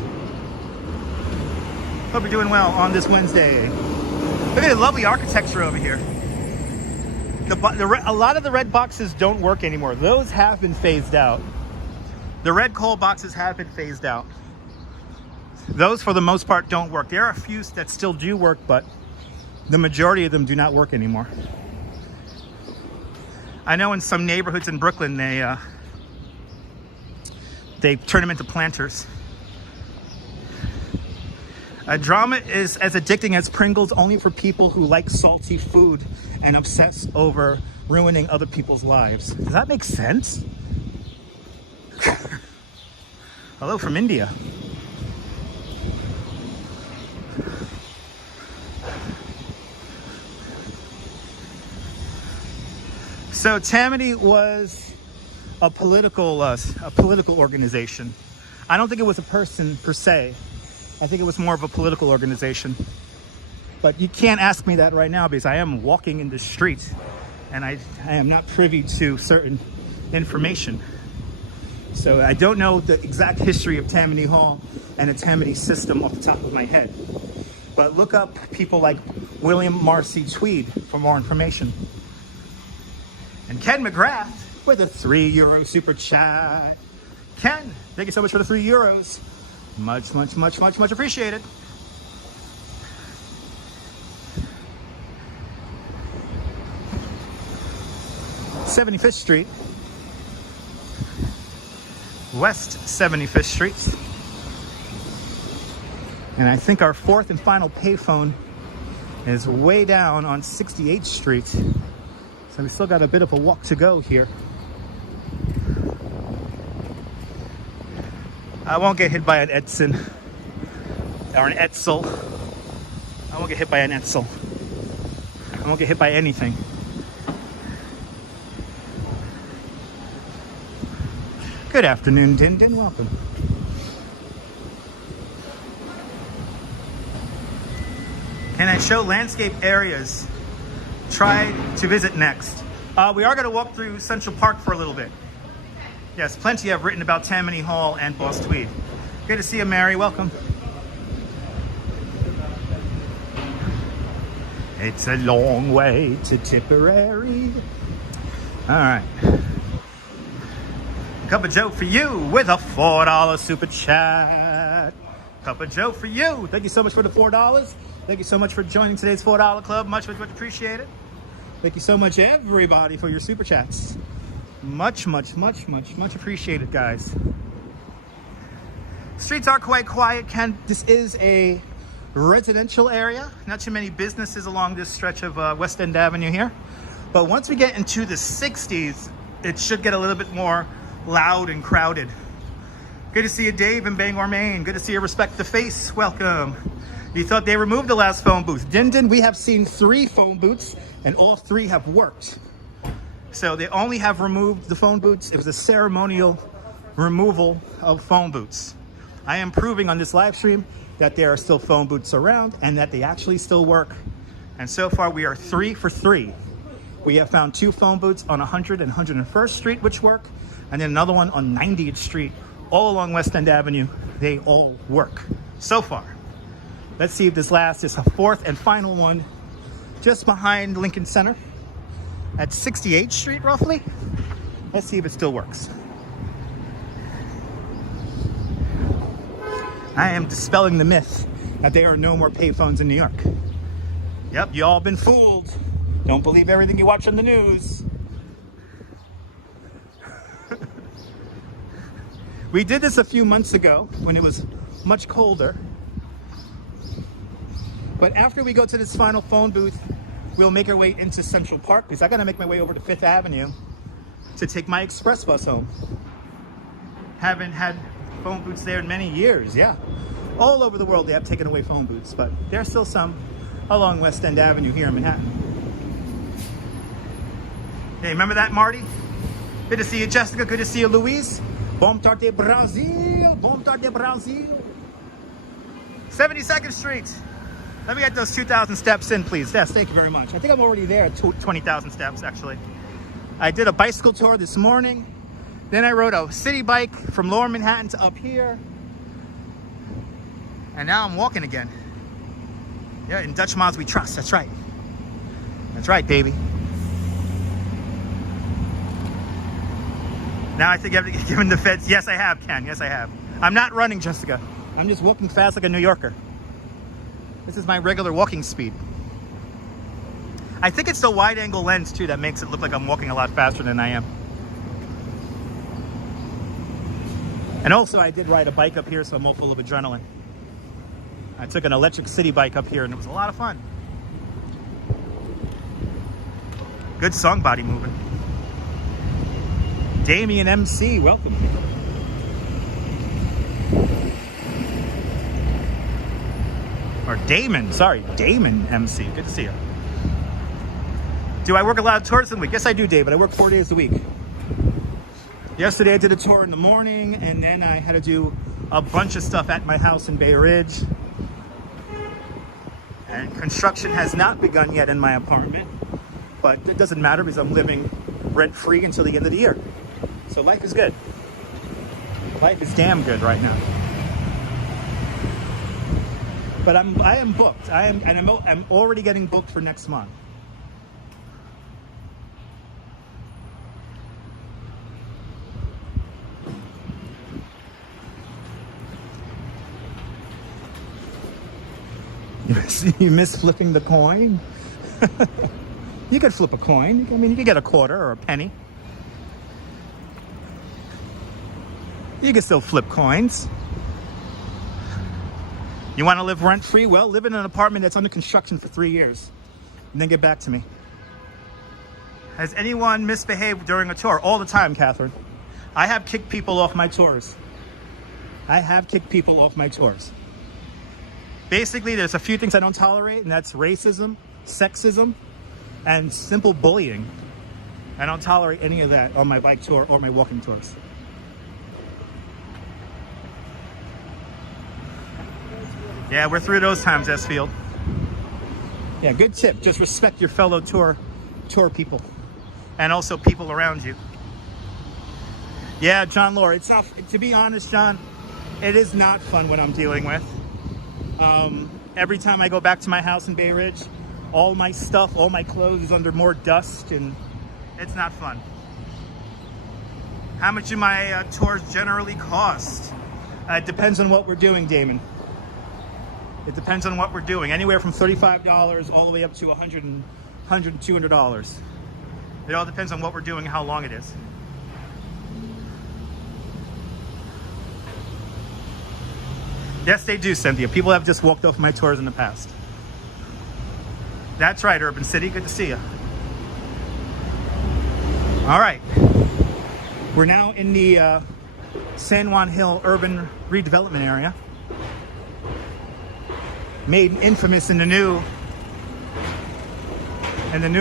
Hope you're doing well on this Wednesday. Look at the lovely architecture over here. A lot of the red boxes don't work anymore. Those have been phased out. The red coal boxes have been phased out. Those, for the most part, don't work. There are a few that still do work, but the majority of them do not work anymore. I know in some neighborhoods in Brooklyn, they turn them into planters. Drama is as addicting as Pringles, only for people who like salty food and obsess over ruining other people's lives. Does that make sense? Hello from India. So Tammany was a political organization. I don't think it was a person per se. I think it was more of a political organization. But you can't ask me that right now because I am walking in the street and I am not privy to certain information. So I don't know the exact history of Tammany Hall and the Tammany system off the top of my head. But look up people like William Marcy Tweed for more information. And Ken McGrath with a €3 super chat. Ken, thank you so much for the €3. Much, much, much, much, much appreciated. '75th Street, West 75th Street. And I think our fourth and final payphone is way down on 68th Street. So we still got a bit of a walk to go here. I won't get hit by an Edson or an Etzel. I won't get hit by an Etzel. I won't get hit by anything. Good afternoon, Din Din. Welcome. Can I show landscape areas? Try to visit next. We are going to walk through Central Park for a little bit. Yes, plenty have written about Tammany Hall and Boss Tweed. Good to see you, Mary. Welcome. It's a long way to Tipperary. All right. Cup of Joe for you with a $4 super chat. Cup of Joe for you. Thank you so much for the $4. Thank you so much for joining today's $4 club. Much, much, much appreciated. Thank you so much, everybody, for your super chats. Much, much, much, much, much appreciated, guys. Streets are quite quiet. This is a residential area. Not too many businesses along this stretch of West End Avenue here. But once we get into the 60s, it should get a little bit more loud and crowded. Good to see you, Dave, in Bangor, Maine. Good to see you, Respect the Face. Welcome. You thought they removed the last phone booth. Din Din, we have seen 3 phone booths, and all 3 have worked. So they only have removed the phone booths. It was a ceremonial removal of phone booths. I am proving on this live stream that there are still phone booths around and that they actually still work. And so far we are 3 for 3. We have found 2 phone booths on 100 and 101st Street, which work, and then another one on 90th Street, all along West End Avenue. They all work so far. Let's see if this last is a 4th and final one just behind Lincoln Center at 68th Street, roughly. Let's see if it still works. I am dispelling the myth that there are no more payphones in New York. Yep, you all been fooled. Don't believe everything you watch on the news. We did this a few months ago when it was much colder. But after we go to this final phone booth, we'll make our way into Central Park because I gotta make my way over to 5th Avenue to take my express bus home. Haven't had phone booths there in many years, yeah. All over the world they have taken away phone booths, but there's still some along West End Avenue here in Manhattan. Hey, remember that, Marty? Good to see you, Jessica. Good to see you, Louise. Bom tarde, Brazil. Bom tarde, Brazil. 72nd Street. Let me get those 2,000 steps in, please. Yes, thank you very much. I think I'm already there at 20,000 steps, actually. I did a bicycle tour this morning. Then I rode a city bike from Lower Manhattan to up here. And now I'm walking again. Yeah, in Dutch miles we trust. That's right. That's right, baby. Now I think I've given the feds. Yes, I have, Ken. Yes, I have. I'm not running, Jessica. I'm just walking fast like a New Yorker. This is my regular walking speed. I think it's the wide angle lens too that makes it look like I'm walking a lot faster than I am. And also I did ride a bike up here, so I'm all full of adrenaline. I took an electric city bike up here and it was a lot of fun. Good song body moving. Damien MC, welcome. Or Damon, sorry, Damon MC. Good to see you. Do I work a lot of tours in the week? Yes, I do, David. I work 4 days a week. Yesterday I did a tour in the morning, and then I had to do a bunch of stuff at my house in Bay Ridge. And construction has not begun yet in my apartment, but it doesn't matter because I'm living rent-free until the end of the year. So life is good. Life is damn good right now. But I am booked. I'm already getting booked for next month. You miss flipping the coin? You could flip a coin. I mean, you could get a quarter or a penny. You can still flip coins. You want to live rent-free? Well, live in an apartment that's under construction for 3 years. And then get back to me. Has anyone misbehaved during a tour? All the time, Catherine. I have kicked people off my tours. I have kicked people off my tours. Basically, there's a few things I don't tolerate, and that's racism, sexism, and simple bullying. I don't tolerate any of that on my bike tour or my walking tours. Yeah, we're through those times, S-Field. Yeah, good tip. Just respect your fellow tour people and also people around you. Yeah, John Laura, it's not, to be honest, John, it is not fun what I'm dealing with. Every time I go back to my house in Bay Ridge, all my stuff, all my clothes is under more dust, and it's not fun. How much do my tours generally cost? It depends on what we're doing, Damon. It depends on what we're doing. Anywhere from $35 all the way up to $100 and $200. It all depends on what we're doing and how long it is. Yes, they do, Cynthia. People have just walked off my tours in the past. That's right, Urban City. Good to see you. All right. We're now in the San Juan Hill urban redevelopment area. Made infamous in the new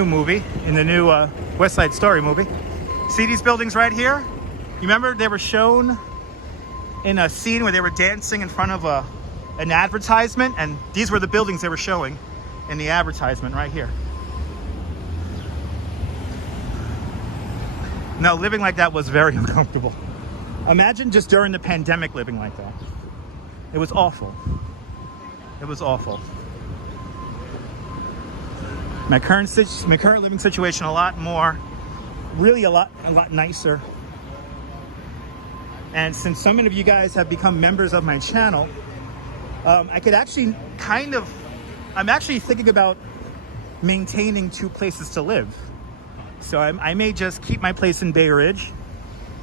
movie, in the new West Side Story movie. See these buildings right here? You remember they were shown in a scene where they were dancing in front of an advertisement, and these were the buildings they were showing in the advertisement right here. No, living like that was very uncomfortable. Imagine just during the pandemic living like that. It was awful. It was awful. My current living situation, a lot more, really a lot nicer. And since so many of you guys have become members of my channel, I could actually I'm actually thinking about maintaining 2 places to live. So I may just keep my place in Bay Ridge,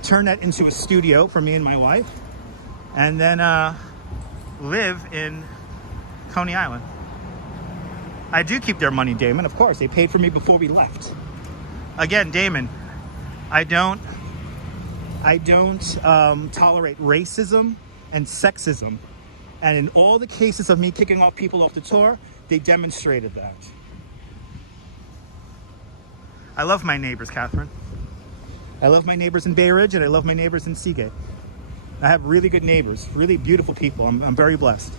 turn that into a studio for me and my wife, and then live in Coney Island. I do keep their money, Damon. Of course, they paid for me before we left. Again, Damon, I don't tolerate racism and sexism. And in all the cases of me kicking off people off the tour, they demonstrated that. I love my neighbors, Catherine. I love my neighbors in Bay Ridge, and I love my neighbors in Seagate. I have really good neighbors, really beautiful people. I'm very blessed.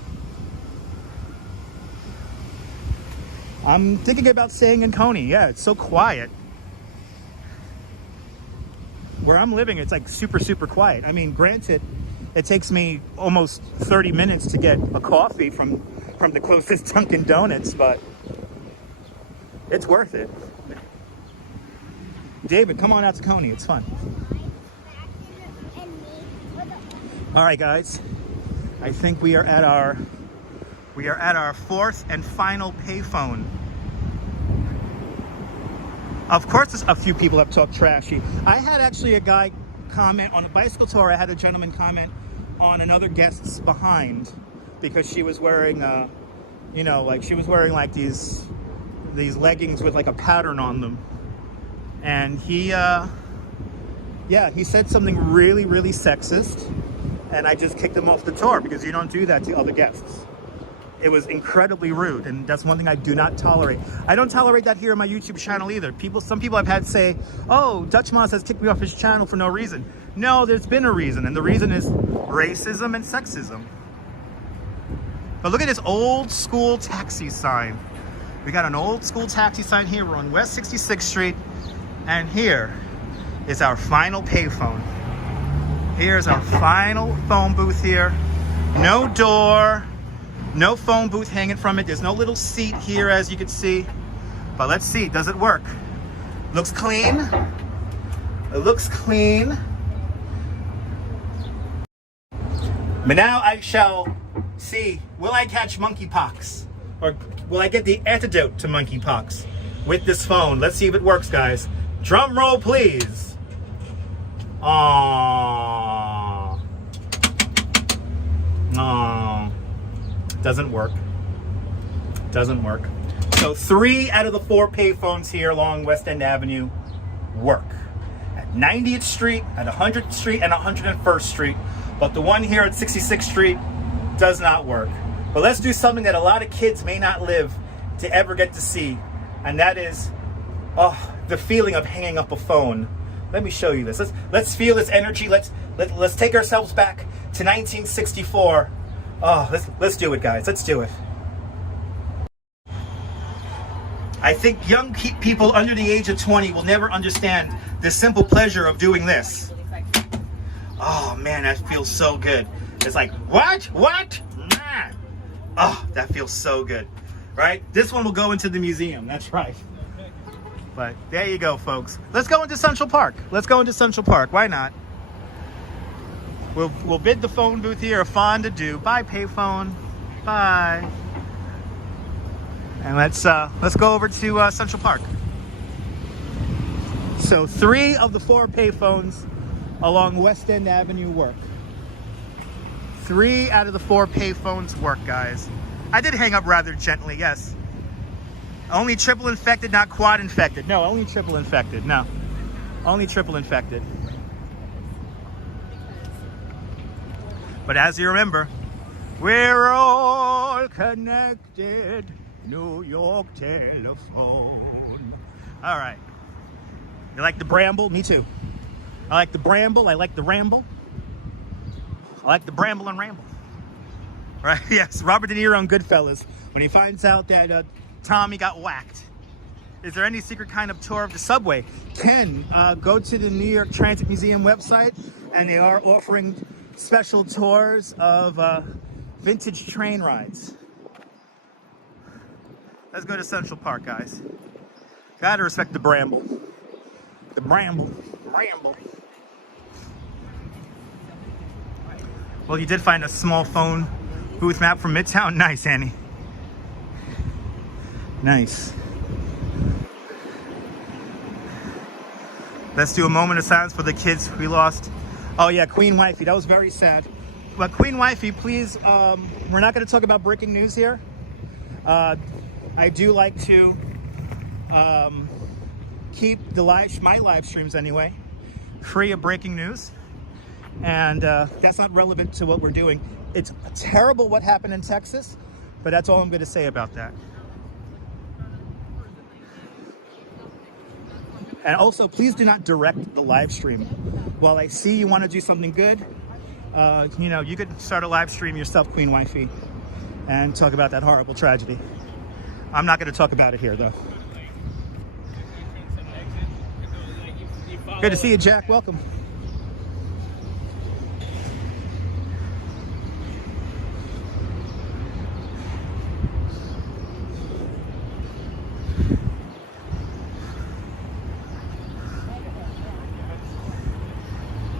I'm thinking about staying in Coney. Yeah, it's so quiet. Where I'm living, it's like super, super quiet. I mean, granted, it takes me almost 30 minutes to get a coffee from the closest Dunkin' Donuts, but it's worth it. David, come on out to Coney. It's fun. All right, guys. I think we are at our fourth and final payphone. Of course, a few people have talked trashy. I had actually a guy comment on a bicycle tour. I had a gentleman comment on another guest's behind because she was wearing, she was wearing like these leggings with like a pattern on them, and he said something really, really sexist, and I just kicked him off the tour because you don't do that to other guests. It was incredibly rude, and that's one thing I do not tolerate. I don't tolerate that here on my YouTube channel either. Some people I've had say, oh, Dutch Moss has kicked me off his channel for no reason. No, there's been a reason, and the reason is racism and sexism. But look at this old school taxi sign. We got an old school taxi sign here. We're on West 66th Street, and here is our final payphone. Here's our final phone booth here. No door. No phone booth hanging from it. There's no little seat here, as you can see. But let's see, does it work? Looks clean. It looks clean. But now I shall see, will I catch monkeypox? Or will I get the antidote to monkeypox with this phone? Let's see if it works, guys. Drum roll, please. Aww. Aww. Doesn't work. Doesn't work. So 3 out of the 4 payphones here along West End Avenue work. At 90th Street, at 100th Street, and 101st Street. But the one here at 66th Street does not work. But let's do something that a lot of kids may not live to ever get to see. And that is, the feeling of hanging up a phone. Let me show you this. Let's feel this energy. Let's take ourselves back to 1964. Let's do it, guys. Let's do it. I think young people under the age of 20 will never understand the simple pleasure of doing this. Oh man, that feels so good. It's like, what? Nah. Oh, that feels so good, right? This one will go into the museum. That's right. But there you go, folks. Let's go into Central Park. Let's go into Central Park. Why not? We'll bid the phone booth here a fond adieu. Bye, payphone. Bye. And let's go over to Central Park. So 3 of the 4 payphones along West End Avenue work. 3 out of the 4 payphones work, guys. I did hang up rather gently, yes. Only triple infected, not quad infected. No, only triple infected. No, only triple infected. But as you remember, we're all connected. New York telephone. All right. You like the bramble? Me too. I like the bramble. I like the ramble. I like the bramble and ramble. Right? Yes. Robert De Niro on Goodfellas when he finds out that Tommy got whacked. Is there any secret kind of tour of the subway? Ken, go to the New York Transit Museum website, and they are offering special tours of vintage train rides. Let's go to Central Park, guys. Gotta respect the bramble. The bramble. Ramble. Well, you did find a small phone booth map from Midtown. Nice, Annie. Nice. Let's do a moment of silence for the kids we lost. Oh yeah, Queen Wifey. That was very sad. But Queen Wifey, please, we're not going to talk about breaking news here. I do like to keep my live streams anyway free of breaking news, and that's not relevant to what we're doing. It's terrible what happened in Texas, but that's all I'm going to say about that. And also, please do not direct the live stream. While I see you want to do something good, you know, you could start a live stream yourself, Queen Wifey, and talk about that horrible tragedy. I'm not going to talk about it here, though. Good to see you, Jack. Welcome.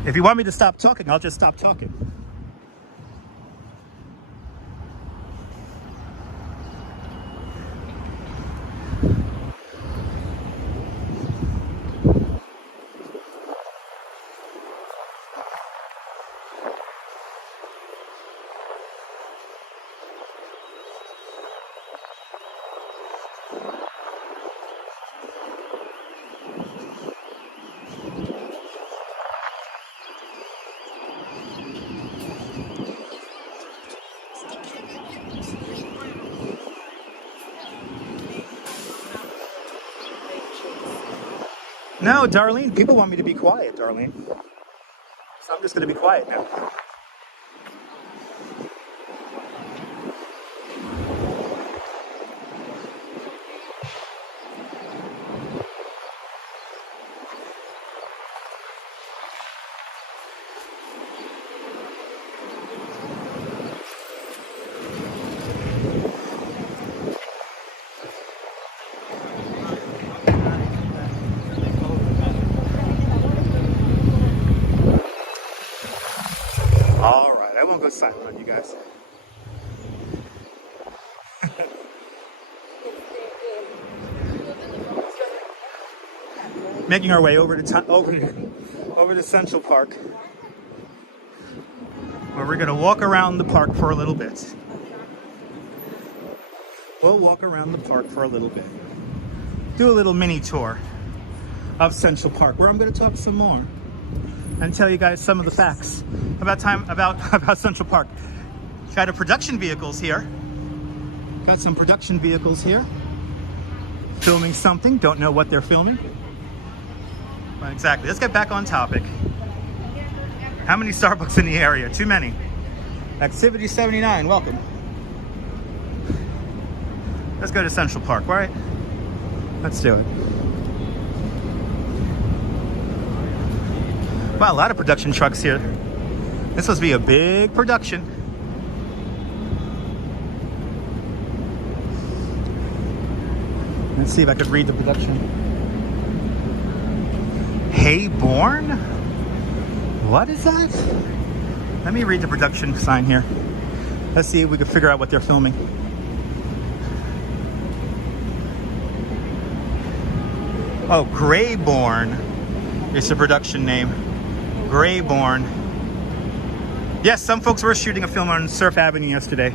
If you want me to stop talking, I'll just stop talking. No, Darlene, people want me to be quiet, Darlene. So I'm just going to be quiet now. All right, I won't go silent on you guys. Making our way over to Central Park, where we're gonna walk around the park for a little bit. We'll walk around the park for a little bit. Do a little mini tour of Central Park, where I'm gonna talk some more and tell you guys some of the facts about Central Park. Got a production vehicles here. Got some production vehicles here. Filming something, don't know what they're filming. But exactly, let's get back on topic. How many Starbucks in the area? Too many. Activity 79, welcome. Let's go to Central Park, all right? Let's do it. Wow, a lot of production trucks here. This must be a big production. Let's see if I could read the production. Hey, Born? What is that? Let me read the production sign here. Let's see if we can figure out what they're filming. Oh, Greyborn is the production name. Greyborn. Yes, some folks were shooting a film on Surf Avenue yesterday.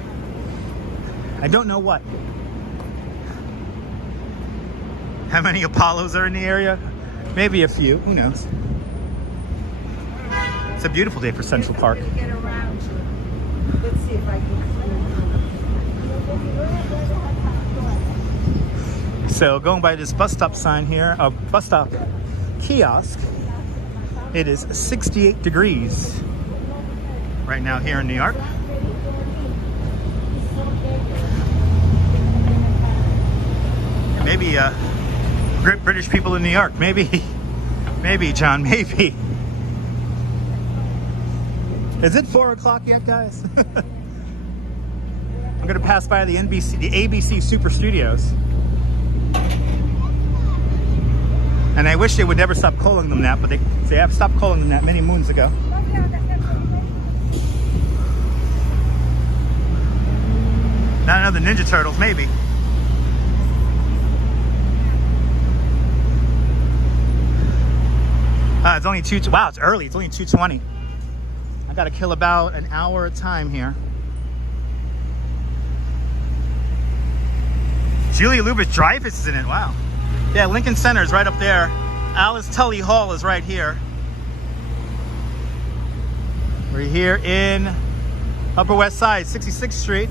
I don't know what. How many Apollos are in the area? Maybe a few, who knows? It's a beautiful day for Central Park. Let's see if I can. So going by this bus stop sign here, a bus stop kiosk, it is 68 degrees right now here in New York. Maybe great British people in New York. Maybe, John, maybe. Is it 4 o'clock yet, guys? I'm gonna pass by the ABC Super Studios. And I wish they would never stop calling them that, but they have stopped calling them that many moons ago. Not another Ninja Turtles, maybe. It's only 2. Wow, it's early. It's only 2:20. got to kill about an hour of time here. Julia Louis-Dreyfus is in it. Wow. Yeah, Lincoln Center is right up there. Alice Tully Hall is right here. We're here in Upper West Side, 66th Street.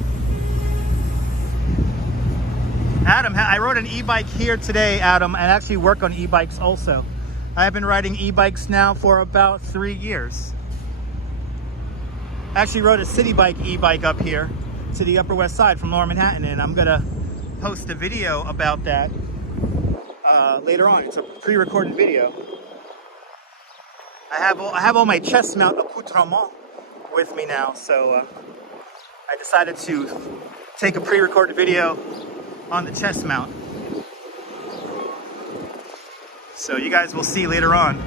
Adam, I rode an e-bike here today, Adam. I actually work on e-bikes also. I've been riding e-bikes now for about 3 years. I actually rode a city bike e-bike up here to the Upper West Side from Lower Manhattan, and I'm gonna post a video about that later on. It's a pre-recorded video. I have all my chest mount accoutrement with me now, so I decided to take a pre-recorded video on the chest mount. So you guys will see later on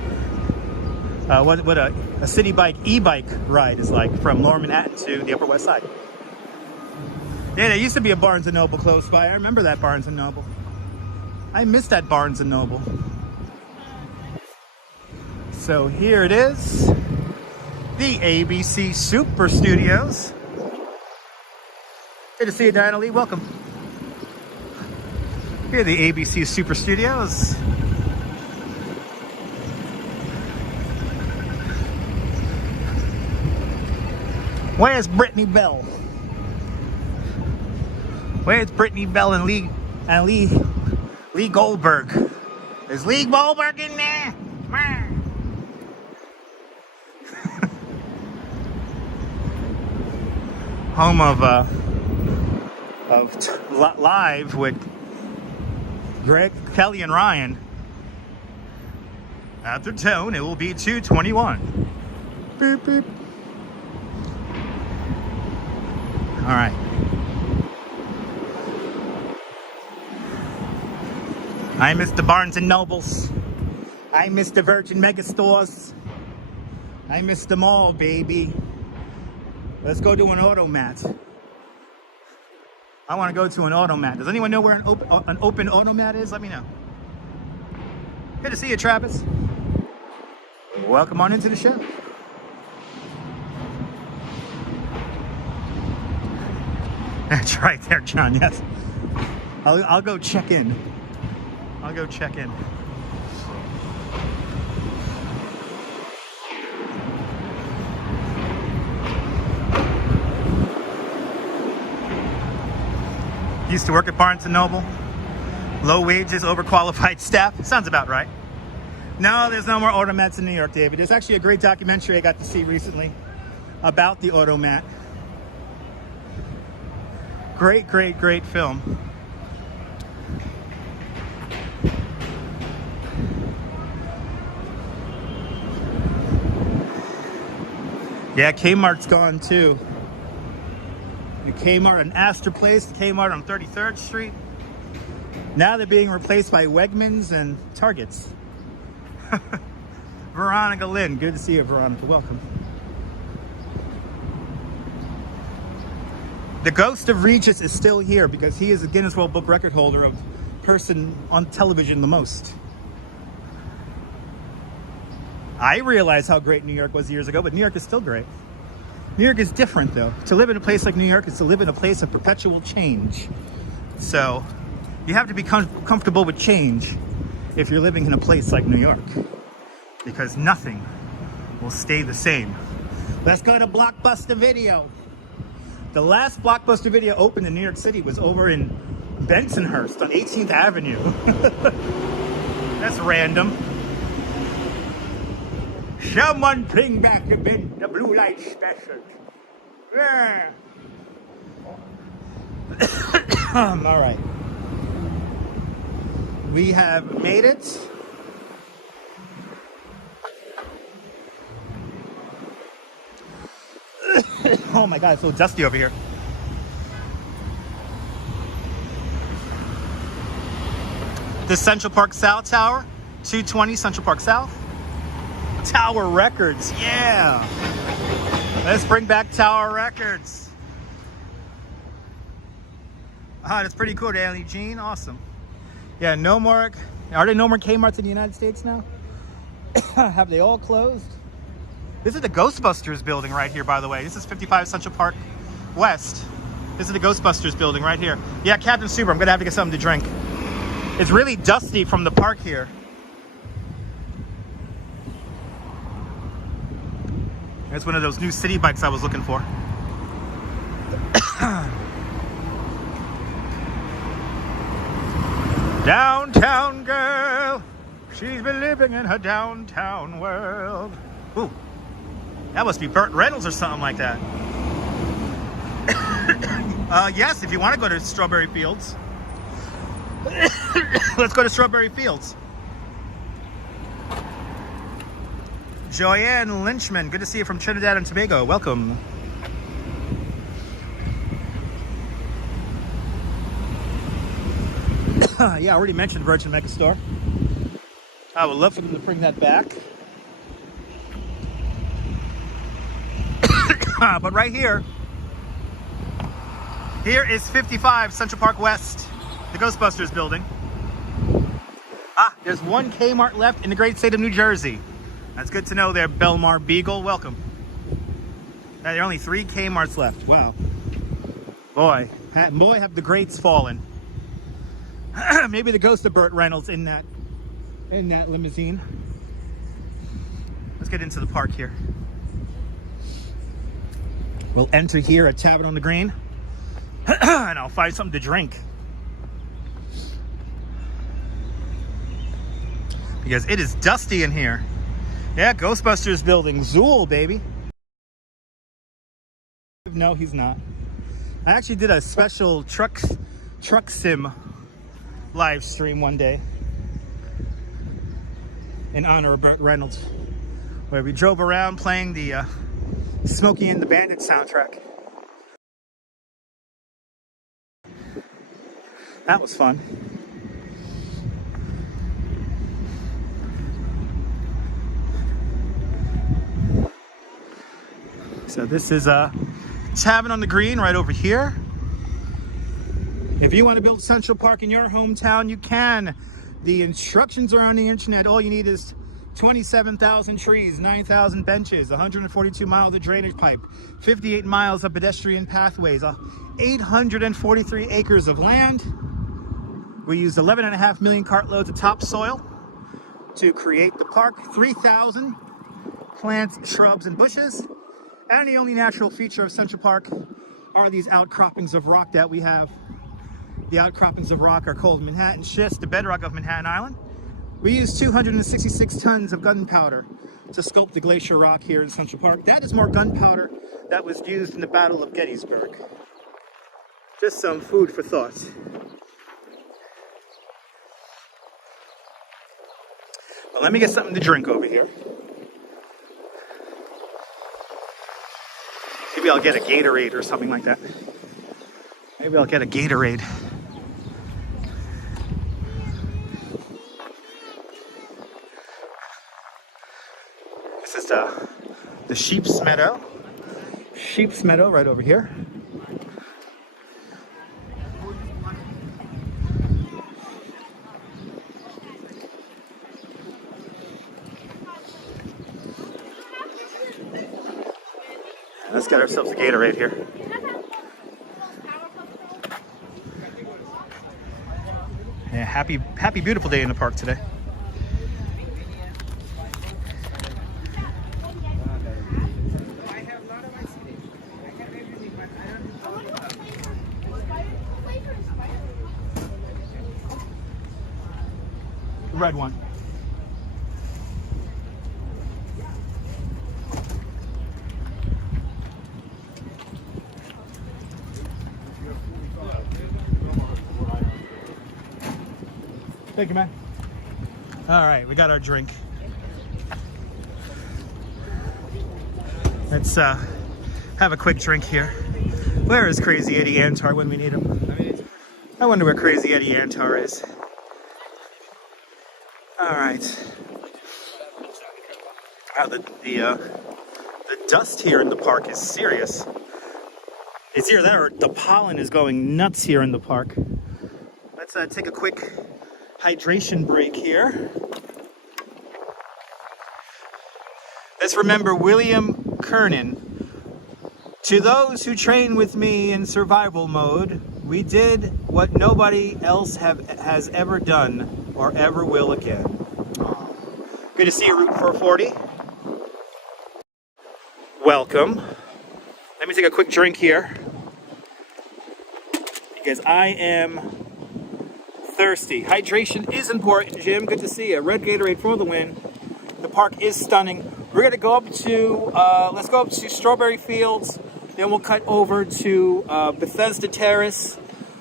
what a city bike e-bike ride is like from Lower Manhattan to the Upper West Side. Yeah, there used to be a Barnes & Noble close by. I remember that Barnes & Noble. I miss that Barnes & Noble. So here it is, the ABC Super Studios. Good to see you, Diana Lee. Welcome. Here are the ABC Super Studios. Where's Brittany Bell? Where's Brittany Bell and Lee Goldberg? Is Lee Goldberg in there? Home of Live with Greg, Kelly, and Ryan. At the tone, it will be 2:21. Beep, beep. All right. I miss the Barnes & Nobles. I miss the Virgin Megastores. I miss them all, baby. Let's go to an automat. I want to go to an automat. Does anyone know where an open automat is? Let me know. Good to see you, Travis. Welcome on into the show. That's right there, John. Yes. I'll go check in. I'll go check in. Used to work at Barnes & Noble. Low wages, overqualified staff. Sounds about right. No, there's no more automats in New York, David. There's actually a great documentary I got to see recently about the automat. Great, great, great film. Yeah, Kmart's gone too. The Kmart in Astor Place, Kmart on 33rd Street. Now they're being replaced by Wegmans and Targets. Veronica Lynn, good to see you, Veronica. Welcome. The ghost of Regis is still here because he is a Guinness World Book record holder of person on television the most. I realized how great New York was years ago, but New York is still great. New York is different though. To live in a place like New York is to live in a place of perpetual change. So you have to be comfortable with change if you're living in a place like New York, because nothing will stay the same. Let's go to Blockbuster Video. The last Blockbuster Video opened in New York City was over in Bensonhurst on 18th Avenue. That's random. Someone bring back the blue light special. Yeah. All right. We have made it. Oh my God, it's so dusty over here. The Central Park South Tower, 220 Central Park South. Tower Records, yeah. Let's bring back Tower Records. Ah, that's pretty cool, Daily Jean, awesome. Yeah, no more, are there no more Kmarts in the United States now? Have they all closed? This is the Ghostbusters building right here, by the way. This is 55 Central Park West. This is the Ghostbusters building right here. Yeah, Captain Super, I'm gonna have to get something to drink. It's really dusty from the park here. It's one of those new city bikes I was looking for. Downtown girl, she's been living in her downtown world. Ooh, that must be Burt Reynolds or something like that. Yes, if you want to go to Strawberry Fields. Let's go to Strawberry Fields. Joanne Lynchman, good to see you from Trinidad and Tobago. Welcome. Yeah, I already mentioned Virgin Megastore. I would love for them to bring that back. But right here, here is 55 Central Park West, the Ghostbusters building. Ah, there's one Kmart left in the great state of New Jersey. That's good to know there, Belmar Beagle. Welcome. There are only 3 Kmarts left. Wow. Boy, have the greats fallen. Maybe the ghost of Burt Reynolds in that limousine. Let's get into the park here. We'll enter here at Tavern on the Green. And I'll find something to drink. Because it is dusty in here. Yeah, Ghostbusters building. Zool, baby. No, he's not. I actually did a special truck sim live stream one day in honor of Burt Reynolds, where we drove around playing the Smokey and the Bandit soundtrack. That was fun. So this is a Tavern on the Green right over here. If you want to build Central Park in your hometown, you can. The instructions are on the internet. All you need is 27,000 trees, 9,000 benches, 142 miles of drainage pipe, 58 miles of pedestrian pathways, 843 acres of land. We used 11.5 million cartloads of topsoil to create the park, 3,000 plants, shrubs, and bushes. And the only natural feature of Central Park are these outcroppings of rock that we have. The outcroppings of rock are called Manhattan schist, the bedrock of Manhattan Island. We used 266 tons of gunpowder to sculpt the glacier rock here in Central Park. That is more gunpowder that was used in the Battle of Gettysburg. Just some food for thought. Well, let me get something to drink over here. Maybe I'll get a Gatorade or something like that. Maybe I'll get a Gatorade. This is the Sheep's Meadow. Sheep's Meadow right over here. Let's get ourselves a Gatorade here. Yeah, happy beautiful day in the park today. The red one. Thank you, man. All right, we got our drink. Let's have a quick drink here. Where is Crazy Eddie Antar when we need him? I wonder where Crazy Eddie Antar is. All right. Wow, the dust here in the park is serious. It's either that or the pollen is going nuts here in the park. Let's take a quick hydration break here. Let's remember William Kernan. To those who train with me in survival mode, we did what nobody else has ever done or ever will again. Good to see you, Route 440. Welcome. Let me take a quick drink here because I am thirsty. Hydration is important, Jim. Good to see you. Red Gatorade for the win. The park is stunning. We're gonna go up to let's go up to Strawberry Fields. Then we'll cut over to Bethesda Terrace.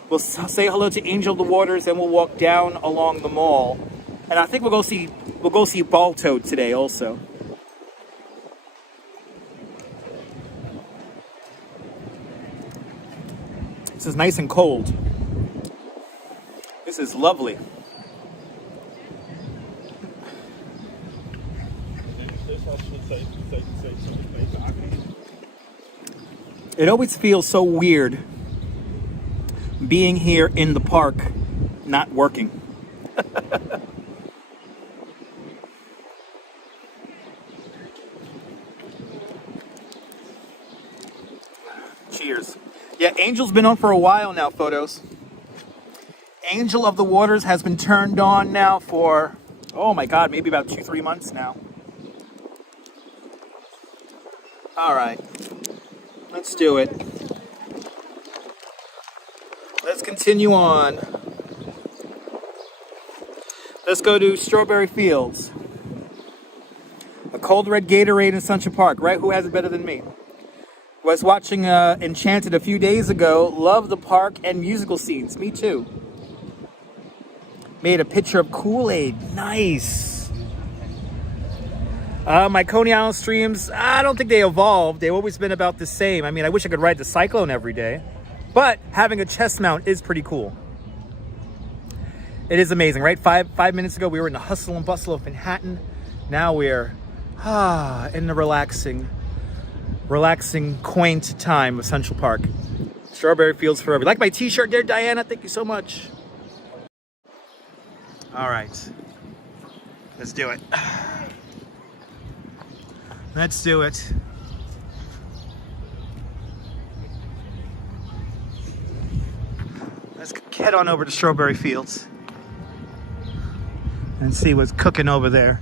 We'll say hello to Angel of the Waters. Then we'll walk down along the mall, and I think we'll go see Balto today also. This is nice and cold. This is lovely. It always feels so weird being here in the park, not working. Cheers. Yeah, Angel's been on for a while now, photos. Angel of the Waters has been turned on now for, oh my God, maybe about 2-3 months now. All right. Let's do it. Let's continue on. Let's go to Strawberry Fields. A cold red Gatorade in Sunshine Park, right? Who has it better than me? Was watching Enchanted a few days ago. Love the park and musical scenes. Me too. Made a picture of Kool-Aid. Nice. My Coney Island streams, I don't think they evolved. They've always been about the same. I mean, I wish I could ride the Cyclone every day. But having a chest mount is pretty cool. It is amazing, right? Five minutes ago, we were in the hustle and bustle of Manhattan. Now we're in the relaxing, quaint time of Central Park. Strawberry Fields forever. Like my t-shirt there, Diana? Thank you so much. All right. Let's do it. Let's do it. Let's head on over to Strawberry Fields and see what's cooking over there.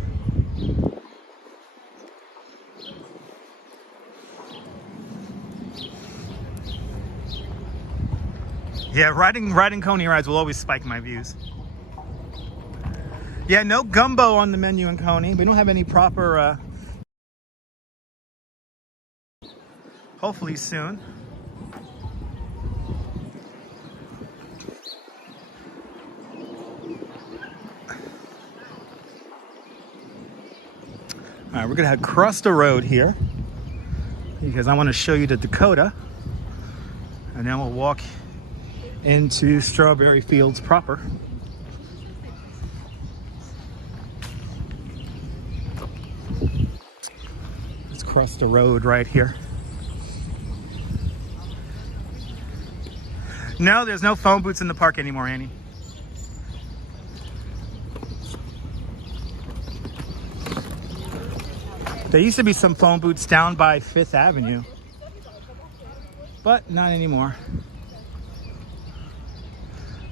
Yeah, riding Coney rides will always spike my views. Yeah, no gumbo on the menu in Coney. We don't have any proper... hopefully soon. All right, we're gonna head across the road here because I want to show you the Dakota, and then we'll walk into Strawberry Fields proper. Let's cross the road right here. No, there's no phone booths in the park anymore, Annie. There used to be some phone booths down by 5th Avenue, but not anymore.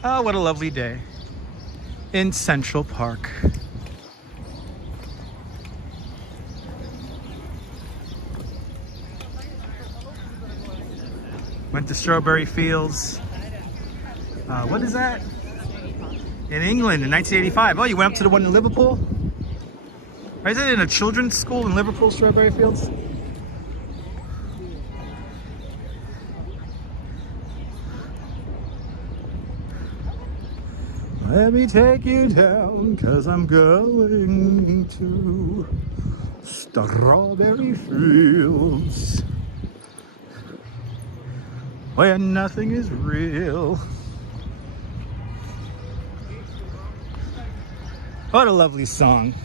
Oh, what a lovely day in Central Park. Went to Strawberry Fields. What is that? In England in 1985. Oh, you went up to the one in Liverpool? Or is it in a children's school in Liverpool, Strawberry Fields? Let me take you down, 'cause I'm going to Strawberry Fields, where nothing is real. What a lovely song.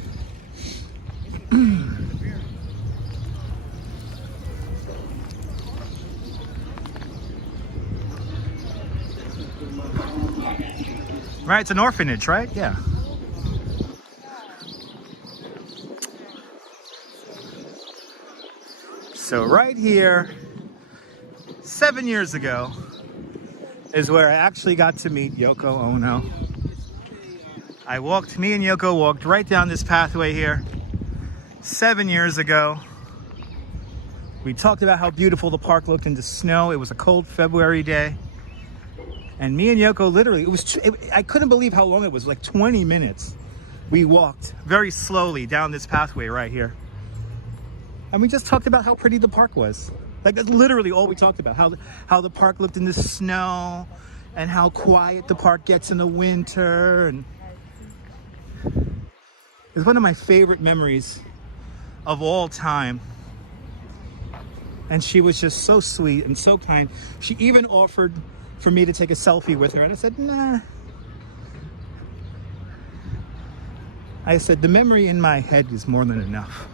Right, it's an orphanage, right? Yeah. So right here, 7 years ago, is where I actually got to meet Yoko Ono. Me and Yoko walked right down this pathway here 7 years ago. We talked about how beautiful the park looked in the snow. It was a cold February day. And me and Yoko literally, I couldn't believe how long it was, like 20 minutes. We walked very slowly down this pathway right here. And we just talked about how pretty the park was. Like, that's literally all we talked about. How the park looked in the snow and how quiet the park gets in the winter. And it's one of my favorite memories of all time. And she was just so sweet and so kind. She even offered for me to take a selfie with her. And I said, nah. I said, the memory in my head is more than enough.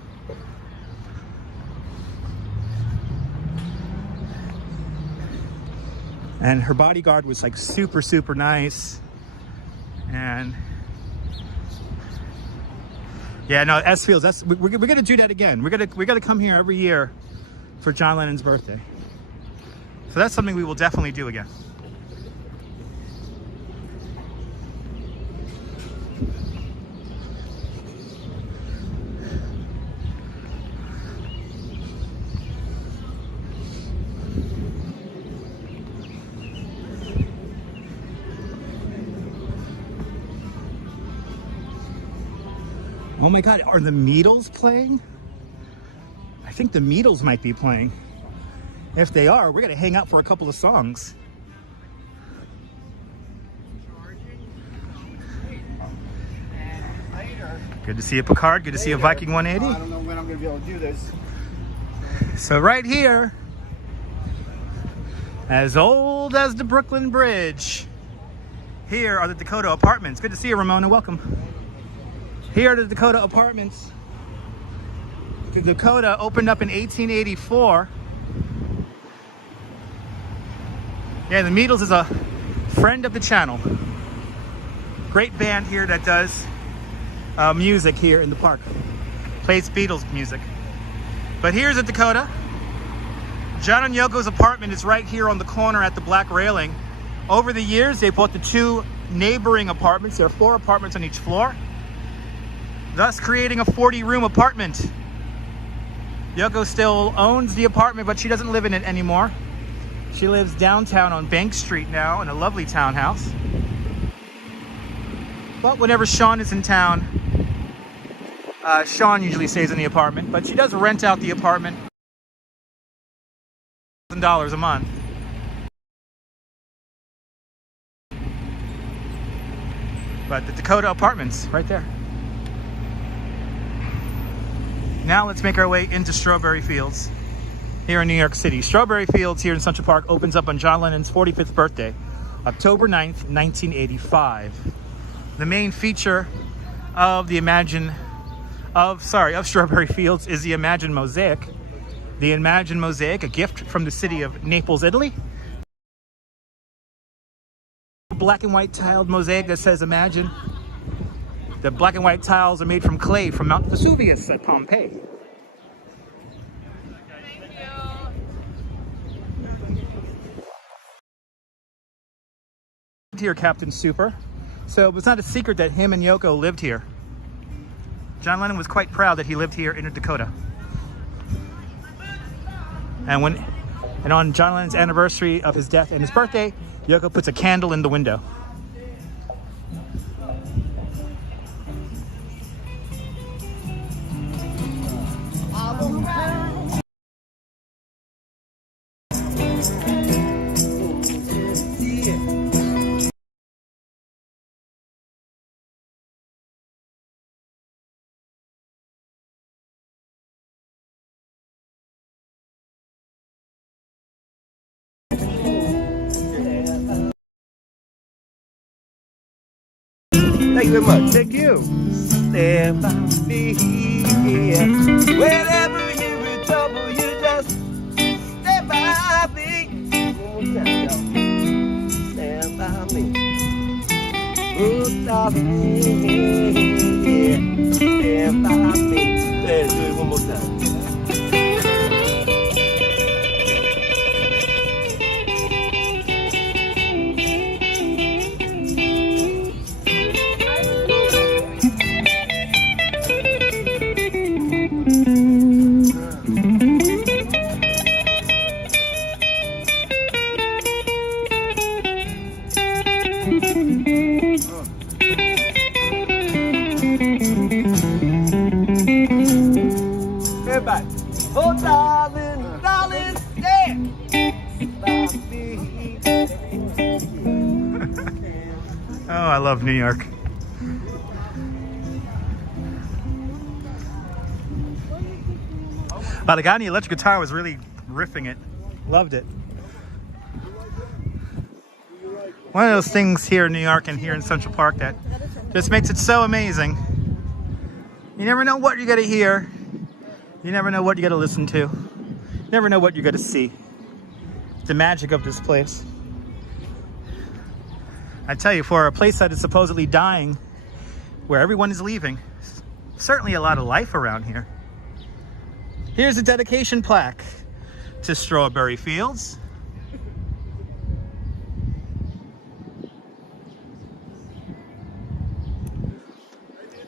And her bodyguard was like super, super nice. And yeah, no, S Fields, we're gonna do that again. We're gonna come here every year for John Lennon's birthday. So that's something we will definitely do again. Oh my God, are the Beatles playing? I think the Beatles might be playing. If they are, we're gonna hang out for a couple of songs. Good to see you, Picard. Good to see you, Viking 180. I don't know when I'm gonna be able to do this. So right here, as old as the Brooklyn Bridge, here are the Dakota Apartments. Good to see you, Ramona. Welcome. Here are the Dakota Apartments. The Dakota opened up in 1884. Yeah, the Beatles is a friend of the channel. Great band here that does music here in the park. Plays Beatles music. But here's the Dakota. John and Yoko's apartment is right here on the corner at the black railing. Over the years, they bought the two neighboring apartments. There are 4 apartments on each floor, thus creating a 40-room apartment. Yoko still owns the apartment, but she doesn't live in it anymore. She lives downtown on Bank Street now in a lovely townhouse. But whenever Sean is in town, Sean usually stays in the apartment, but she does rent out the apartment $1,000 a month. But the Dakota Apartments, right there. Now let's make our way into Strawberry Fields here in New York City. Strawberry Fields here in Central Park opens up on John Lennon's 45th birthday, October 9th, 1985. The main feature of Strawberry Fields is the Imagine Mosaic. The Imagine Mosaic, a gift from the city of Naples, Italy. Black and white tiled mosaic that says Imagine. The black and white tiles are made from clay from Mount Vesuvius at Pompeii. Thank you. Here, Captain Super. So it was not a secret that him and Yoko lived here. John Lennon was quite proud that he lived here in a Dakota. And on John Lennon's anniversary of his death and his birthday, Yoko puts a candle in the window. Thank you very much. Thank you. Stand by me, yeah. Whenever you're in trouble, you just stand by me. One more time, y'all. Stand by me. Oh, darling, yeah. Stand by me. Let's do it one more time. back. Oh, darling, darling, stand by me. Oh, I love New York. Wow, the guy on the electric guitar was really riffing it. Loved it. One of those things here in New York and here in Central Park that just makes it so amazing. You never know what you're gonna hear. You never know what you're gonna listen to. You never know what you're gonna see. The magic of this place. I tell you, for a place that is supposedly dying, where everyone is leaving, certainly a lot of life around here. Here's a dedication plaque to Strawberry Fields.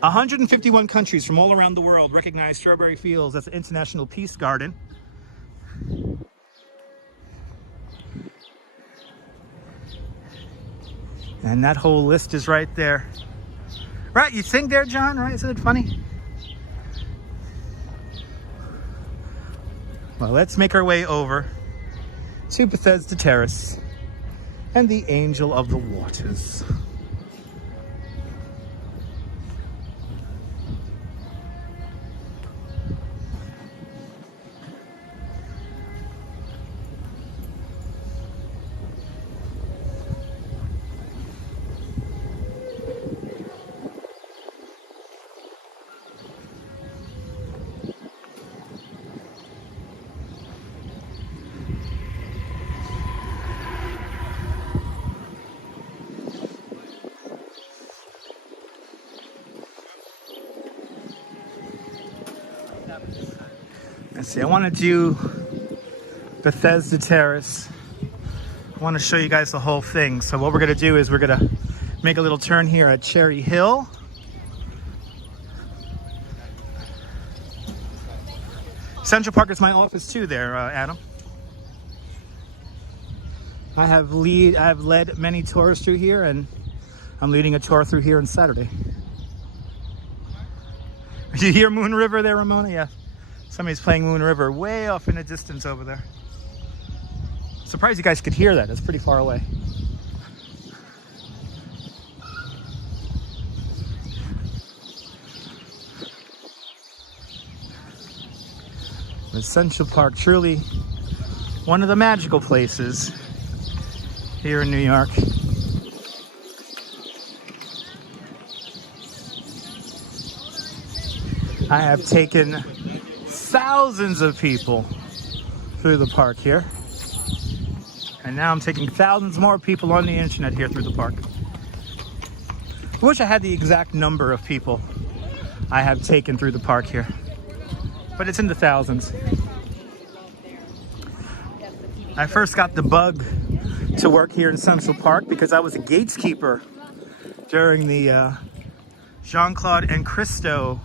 A 151 countries from all around the world recognize Strawberry Fields as an international peace garden. And that whole list is right there. Right, you think there, John, right? Isn't it funny? Well, let's make our way over to Bethesda Terrace and the Angel of the Waters. Let's see, I want to do Bethesda Terrace. I want to show you guys the whole thing. So what we're going to do is we're going to make a little turn here at Cherry Hill. Central Park is my office too there, Adam. I have led many tours through here, and I'm leading a tour through here on Saturday. Did you hear Moon River there, Ramona? Yeah. Somebody's playing Moon River way off in the distance over there. Surprised you guys could hear that. That's pretty far away. The Central Park, truly one of the magical places here in New York. I have taken thousands of people through the park here. And now I'm taking thousands more people on the internet here through the park. I wish I had the exact number of people I have taken through the park here, but it's in the thousands. I first got the bug to work here in Central Park because I was a gateskeeper during the Jean-Claude and Christo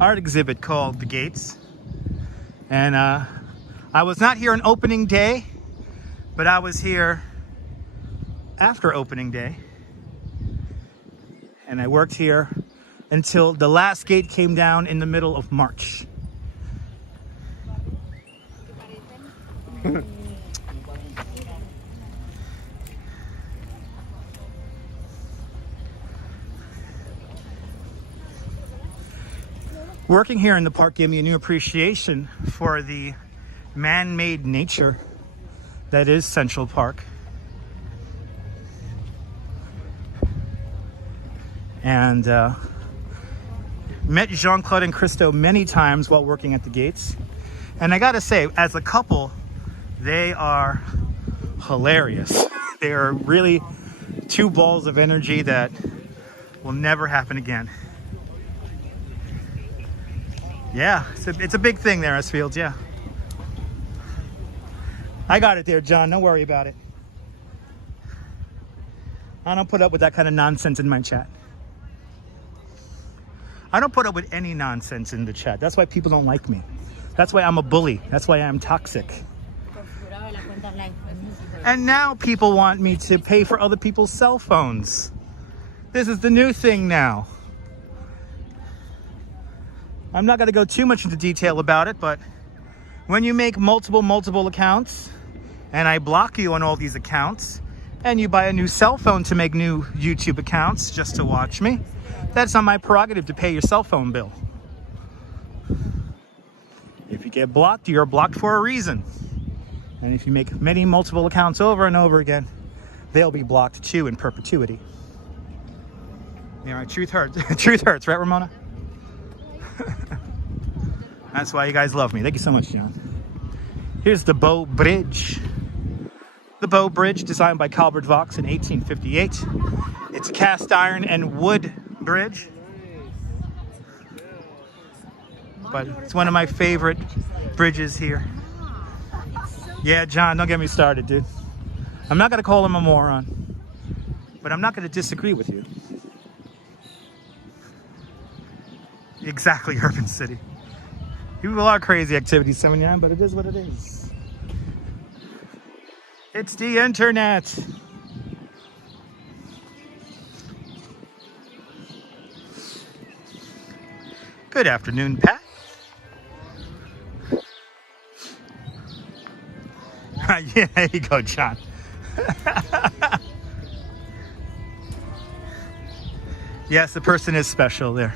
art exhibit called The Gates. And I was not here on opening day, but I was here after opening day. And I worked here until the last gate came down in the middle of March. Working here in the park gave me a new appreciation for the man-made nature that is Central Park. And met Jean-Claude and Christo many times while working at the gates. And I gotta say, as a couple, they are hilarious. They are really two balls of energy that will never happen again. Yeah, it's a big thing there, S-Fields, yeah. I got it there, John. Don't worry about it. I don't put up with that kind of nonsense in my chat. I don't put up with any nonsense in the chat. That's why people don't like me. That's why I'm a bully. That's why I'm toxic. And now people want me to pay for other people's cell phones. This is the new thing now. I'm not going to go too much into detail about it, but when you make multiple accounts, and I block you on all these accounts, and you buy a new cell phone to make new YouTube accounts just to watch me, that's on my prerogative to pay your cell phone bill. If you get blocked, you're blocked for a reason. And if you make multiple accounts over and over again, they'll be blocked too in perpetuity. Yeah, right, truth hurts. Truth hurts, right, Ramona? That's why you guys love me. Thank you so much, John. Here's the Bow Bridge. The Bow Bridge, designed by Calvert Vaux in 1858. It's a cast iron and wood bridge. But it's one of my favorite bridges here. Yeah, John, don't get me started, dude. I'm not going to call him a moron, but I'm not going to disagree with you. Exactly, Urban City. People are crazy activities, 79, but it is what it is. It's the internet. Good afternoon, Pat. Yeah, there you go, John. Yes, the person is special there.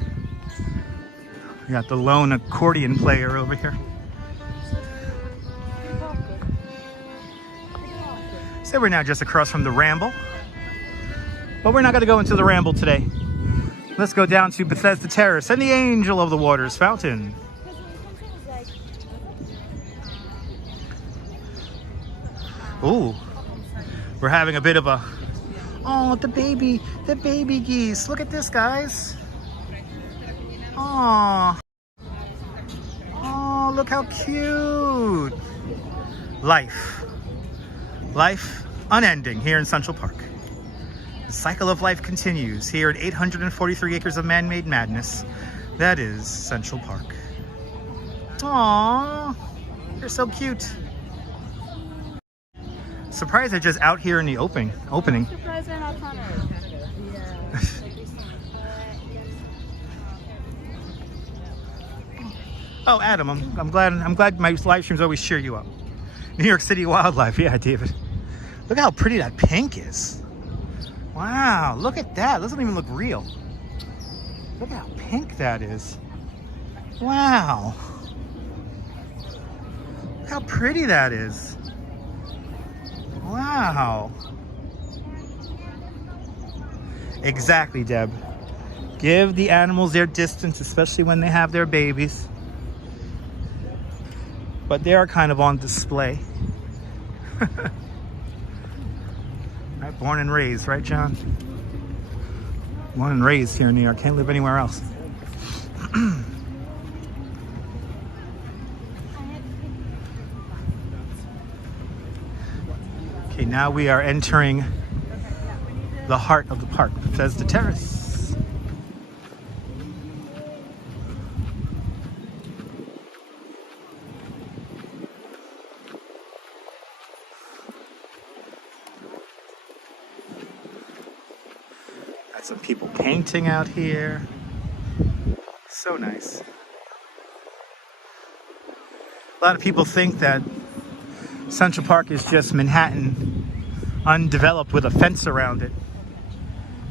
We got the lone accordion player over here. So we're now just across from the Ramble. But we're not going to go into the Ramble today. Let's go down to Bethesda Terrace and the Angel of the Waters fountain. Ooh, we're having a bit of a... Oh, the baby geese. Look at this, guys. Oh, look how cute. Life unending here in Central Park. The cycle of life continues here at 843 acres of man-made madness. That is Central Park. Aww, you're so cute. Surprised they're just out here in the opening. Surprised they're not Connor. Yeah. Oh, Adam, I'm glad my live streams always cheer you up. New York City wildlife, yeah, David. Look how pretty that pink is. Wow, look at that. It doesn't even look real. Look at how pink that is. Wow. Look how pretty that is. Wow. Exactly, Deb. Give the animals their distance, especially when they have their babies. But they are kind of on display. Right, born and raised, right, John? Born and raised here in New York. Can't live anywhere else. Okay, now we are entering the heart of the park, Bethesda Terrace. Got some people painting out here. So nice. A lot of people think that Central Park is just Manhattan undeveloped with a fence around it.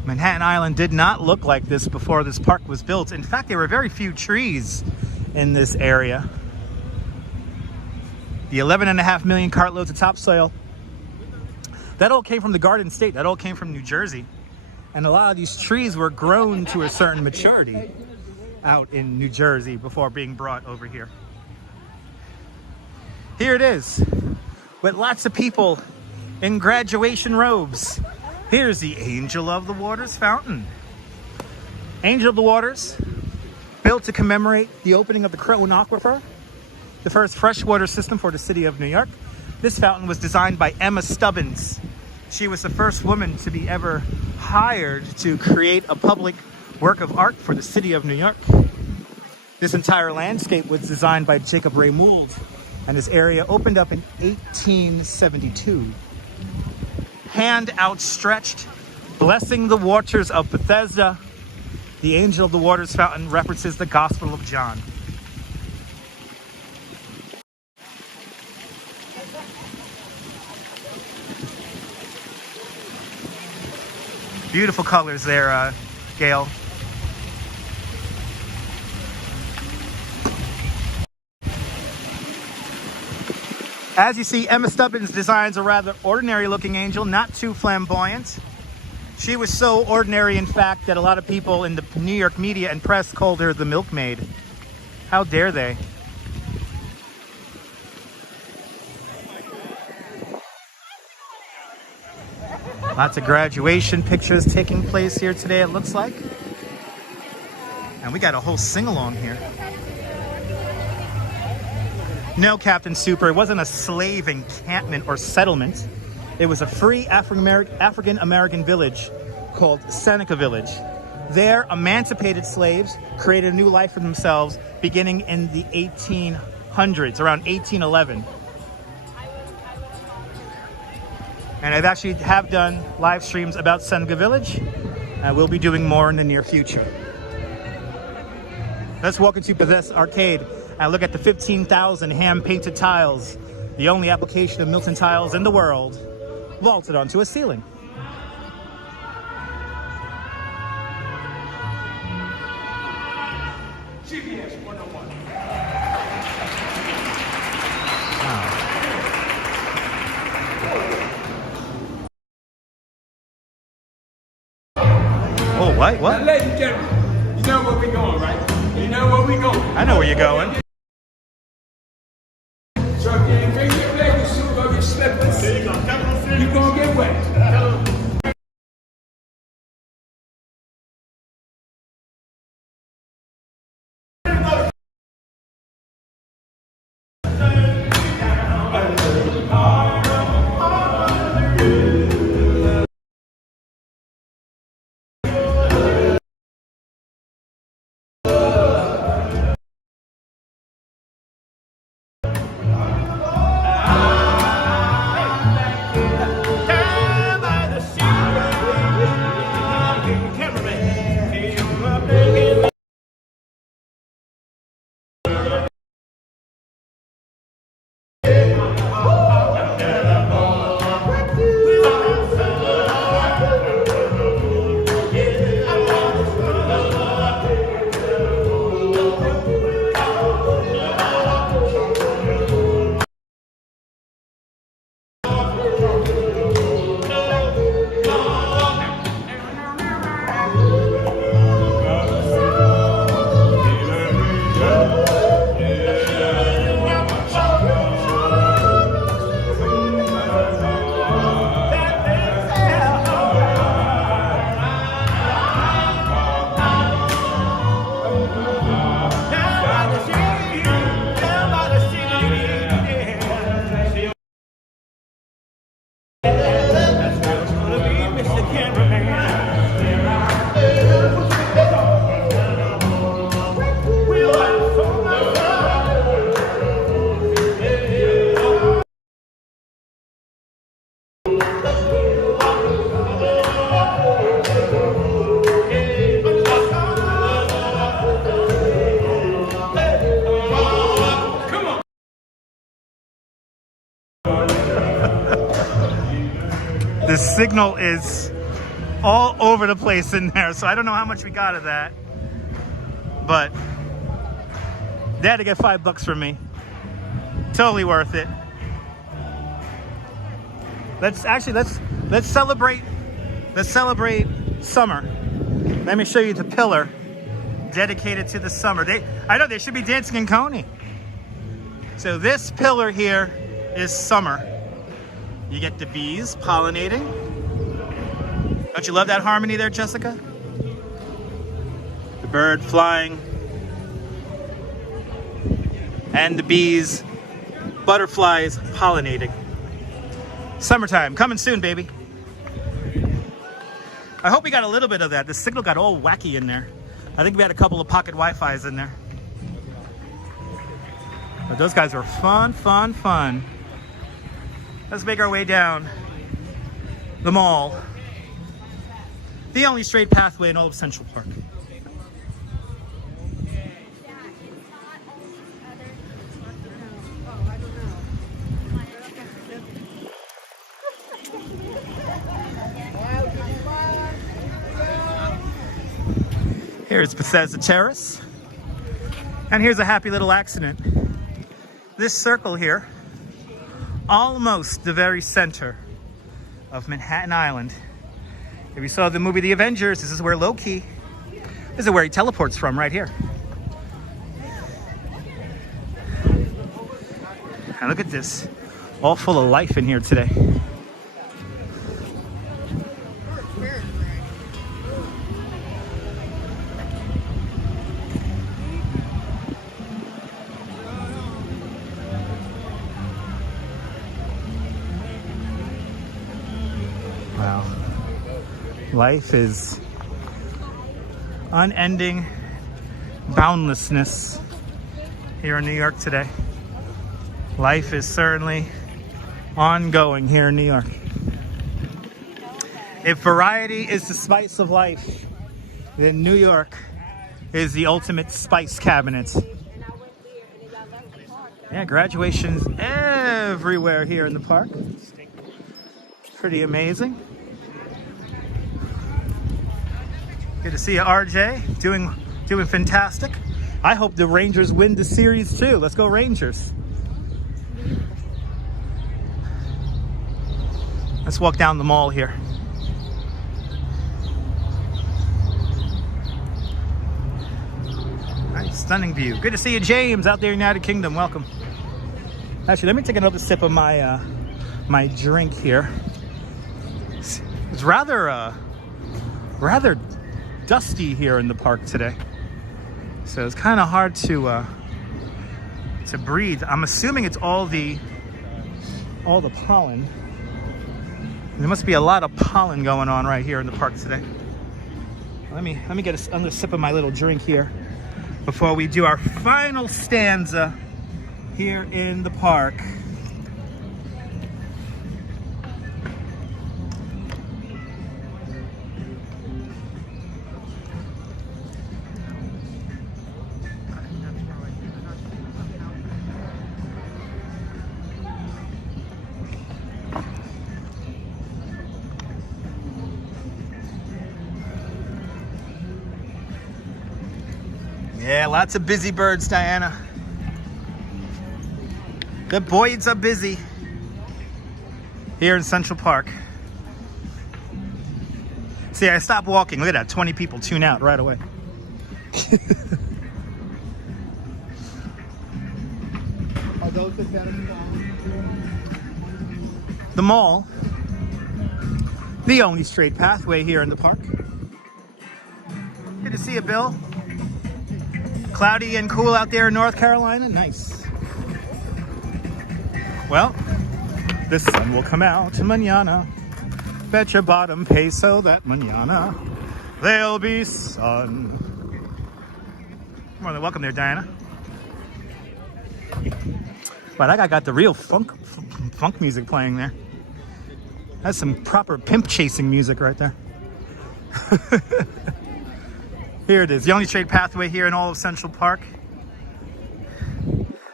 Manhattan Island did not look like this before this park was built. In fact, there were very few trees in this area. The 11.5 million cartloads of topsoil, that all came from the Garden State. That all came from New Jersey. And a lot of these trees were grown to a certain maturity out in New Jersey before being brought over here. Here it is, with lots of people in graduation robes. Here's the Angel of the Waters fountain. Angel of the Waters, built to commemorate the opening of the Croton Aquifer, the first freshwater system for the city of New York. This fountain was designed by Emma Stubbins. She was the first woman to be ever hired to create a public work of art for the city of New York. This entire landscape was designed by Jacob Ray Mould, and this area opened up in 1872. Hand outstretched, blessing the waters of Bethesda, the Angel of the Waters fountain references the Gospel of John. Beautiful colors there, Gail. As you see, Emma Stubbins designs a rather ordinary looking angel, not too flamboyant. She was so ordinary, in fact, that a lot of people in the New York media and press called her the milkmaid. How dare they? Lots of graduation pictures taking place here today, it looks like. And we got a whole sing-along here. No, Captain Super, it wasn't a slave encampment or settlement. It was a free African-American village called Seneca Village. There, emancipated slaves created a new life for themselves beginning in the 1800s, around 1811. And I've actually have done live streams about Seneca Village. I will be doing more in the near future. Let's walk into Bethesda Arcade and look at the 15,000 hand-painted tiles, the only application of Milton tiles in the world, vaulted onto a ceiling. GPS 101. Oh, what? Now, ladies and gentlemen, you know where we're going, right? You know where we're going. I know where you're going. So if you bring your bathing suit or your slippers, you're going to get wet. The signal is all over the place in there, so I don't know how much we got of that, but they had to get $5 from me. Totally worth it. Let's celebrate summer. Let me show you the pillar dedicated to the summer. I know they should be dancing in Coney. So this pillar here is summer. You get the bees pollinating. Don't you love that harmony there, Jessica? The bird flying. And the bees, butterflies pollinating. Summertime, coming soon, baby. I hope we got a little bit of that. The signal got all wacky in there. I think we had a couple of pocket Wi-Fis in there. But those guys were fun, fun, fun. Let's make our way down the mall. The only straight pathway in all of Central Park. Here's Bethesda Terrace. And here's a happy little accident. This circle here, almost the very center of Manhattan Island. If you saw the movie The Avengers, this is where Loki, this is where he teleports from, right here. And look at this, all full of life in here today. Wow. Life is unending boundlessness here in New York today. Life is certainly ongoing here in New York. If variety is the spice of life, then New York is the ultimate spice cabinet. Yeah, graduations everywhere here in the park. Pretty amazing. Good to see you, RJ. Doing fantastic. I hope the Rangers win the series too. Let's go Rangers. Let's walk down the mall here. Nice, stunning view. Good to see you, James, out there in the United Kingdom. Welcome. Actually, let me take another sip of my my drink here. It's rather dusty here in the park today, so it's kind of hard to breathe. I'm assuming it's all the pollen. There must be a lot of pollen going on right here in the park today. Let me get another sip of my little drink here before we do our final stanza here in the park. Yeah, lots of busy birds, Diana. The boys are busy here in Central Park. See, I stopped walking. Look at that, 20 people tune out right away. Are those the The mall, the only straight pathway here in the park. Good to see you, Bill. Cloudy and cool out there in North Carolina. Nice. Well, the sun will come out mañana. Bet your bottom peso that mañana there'll be sun. More than welcome there, Diana. But that guy got the real funk music playing there. That's some proper pimp chasing music right there. Here it is, the only straight pathway here in all of Central Park.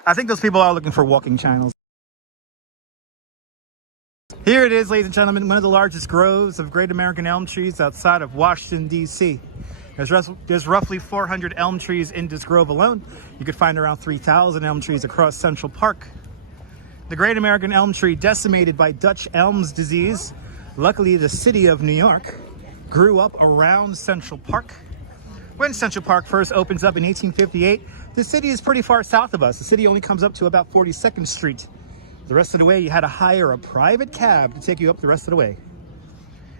I think those people are looking for walking channels. Here it is, ladies and gentlemen, one of the largest groves of great American elm trees outside of Washington, D.C. There's roughly 400 elm trees in this grove alone. You could find around 3,000 elm trees across Central Park. The great American elm tree, decimated by Dutch elms disease. Luckily, the city of New York grew up around Central Park. When Central Park first opens up in 1858, the city is pretty far south of us. The city only comes up to about 42nd Street. The rest of the way, you had to hire a private cab to take you up the rest of the way.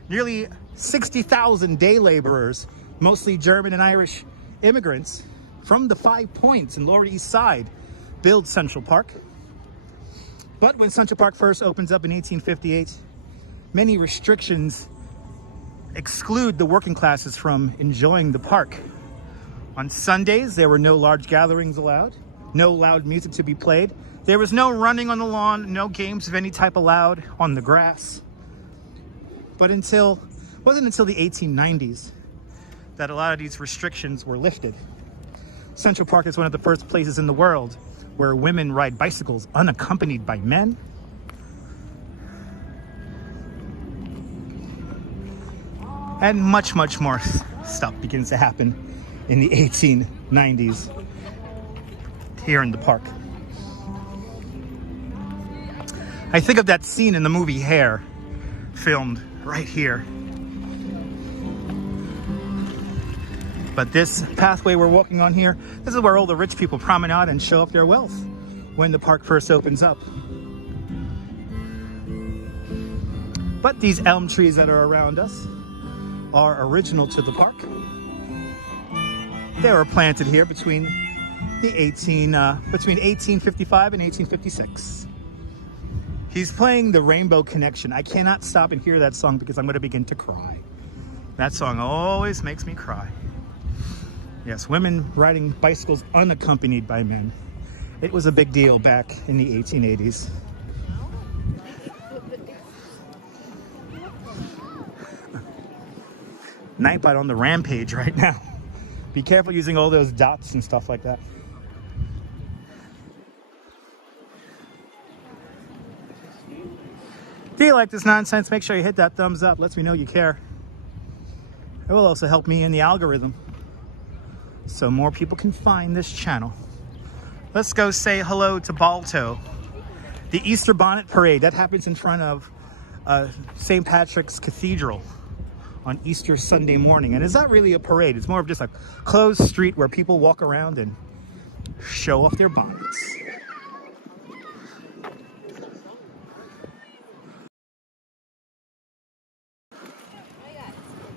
Nearly 60,000 day laborers, mostly German and Irish immigrants from the 5 Points and Lower East Side, build Central Park. But when Central Park first opens up in 1858, many restrictions exclude the working classes from enjoying the park. On Sundays, there were no large gatherings allowed, no loud music to be played. There was no running on the lawn, no games of any type allowed on the grass. But it wasn't until the 1890s that a lot of these restrictions were lifted. Central Park is one of the first places in the world where women ride bicycles unaccompanied by men. And much, much more stuff begins to happen in the 1890s here in the park. I think of that scene in the movie Hair, filmed right here. But this pathway we're walking on here, this is where all the rich people promenade and show off their wealth when the park first opens up. But these elm trees that are around us are original to the park. They were planted here between 1855 and 1856. He's playing the Rainbow Connection. I cannot stop and hear that song because I'm going to begin to cry. That song always makes me cry. Yes, women riding bicycles unaccompanied by men. It was a big deal back in the 1880s. Nightbot on the rampage right now. Be careful using all those dots and stuff like that. If you like this nonsense, make sure you hit that thumbs up. Lets me know you care. It will also help me in the algorithm, so more people can find this channel. Let's go say hello to Balto. The Easter Bonnet Parade, that happens in front of St. Patrick's Cathedral on Easter Sunday morning. And it's not really a parade, it's more of just a closed street where people walk around and show off their bonnets.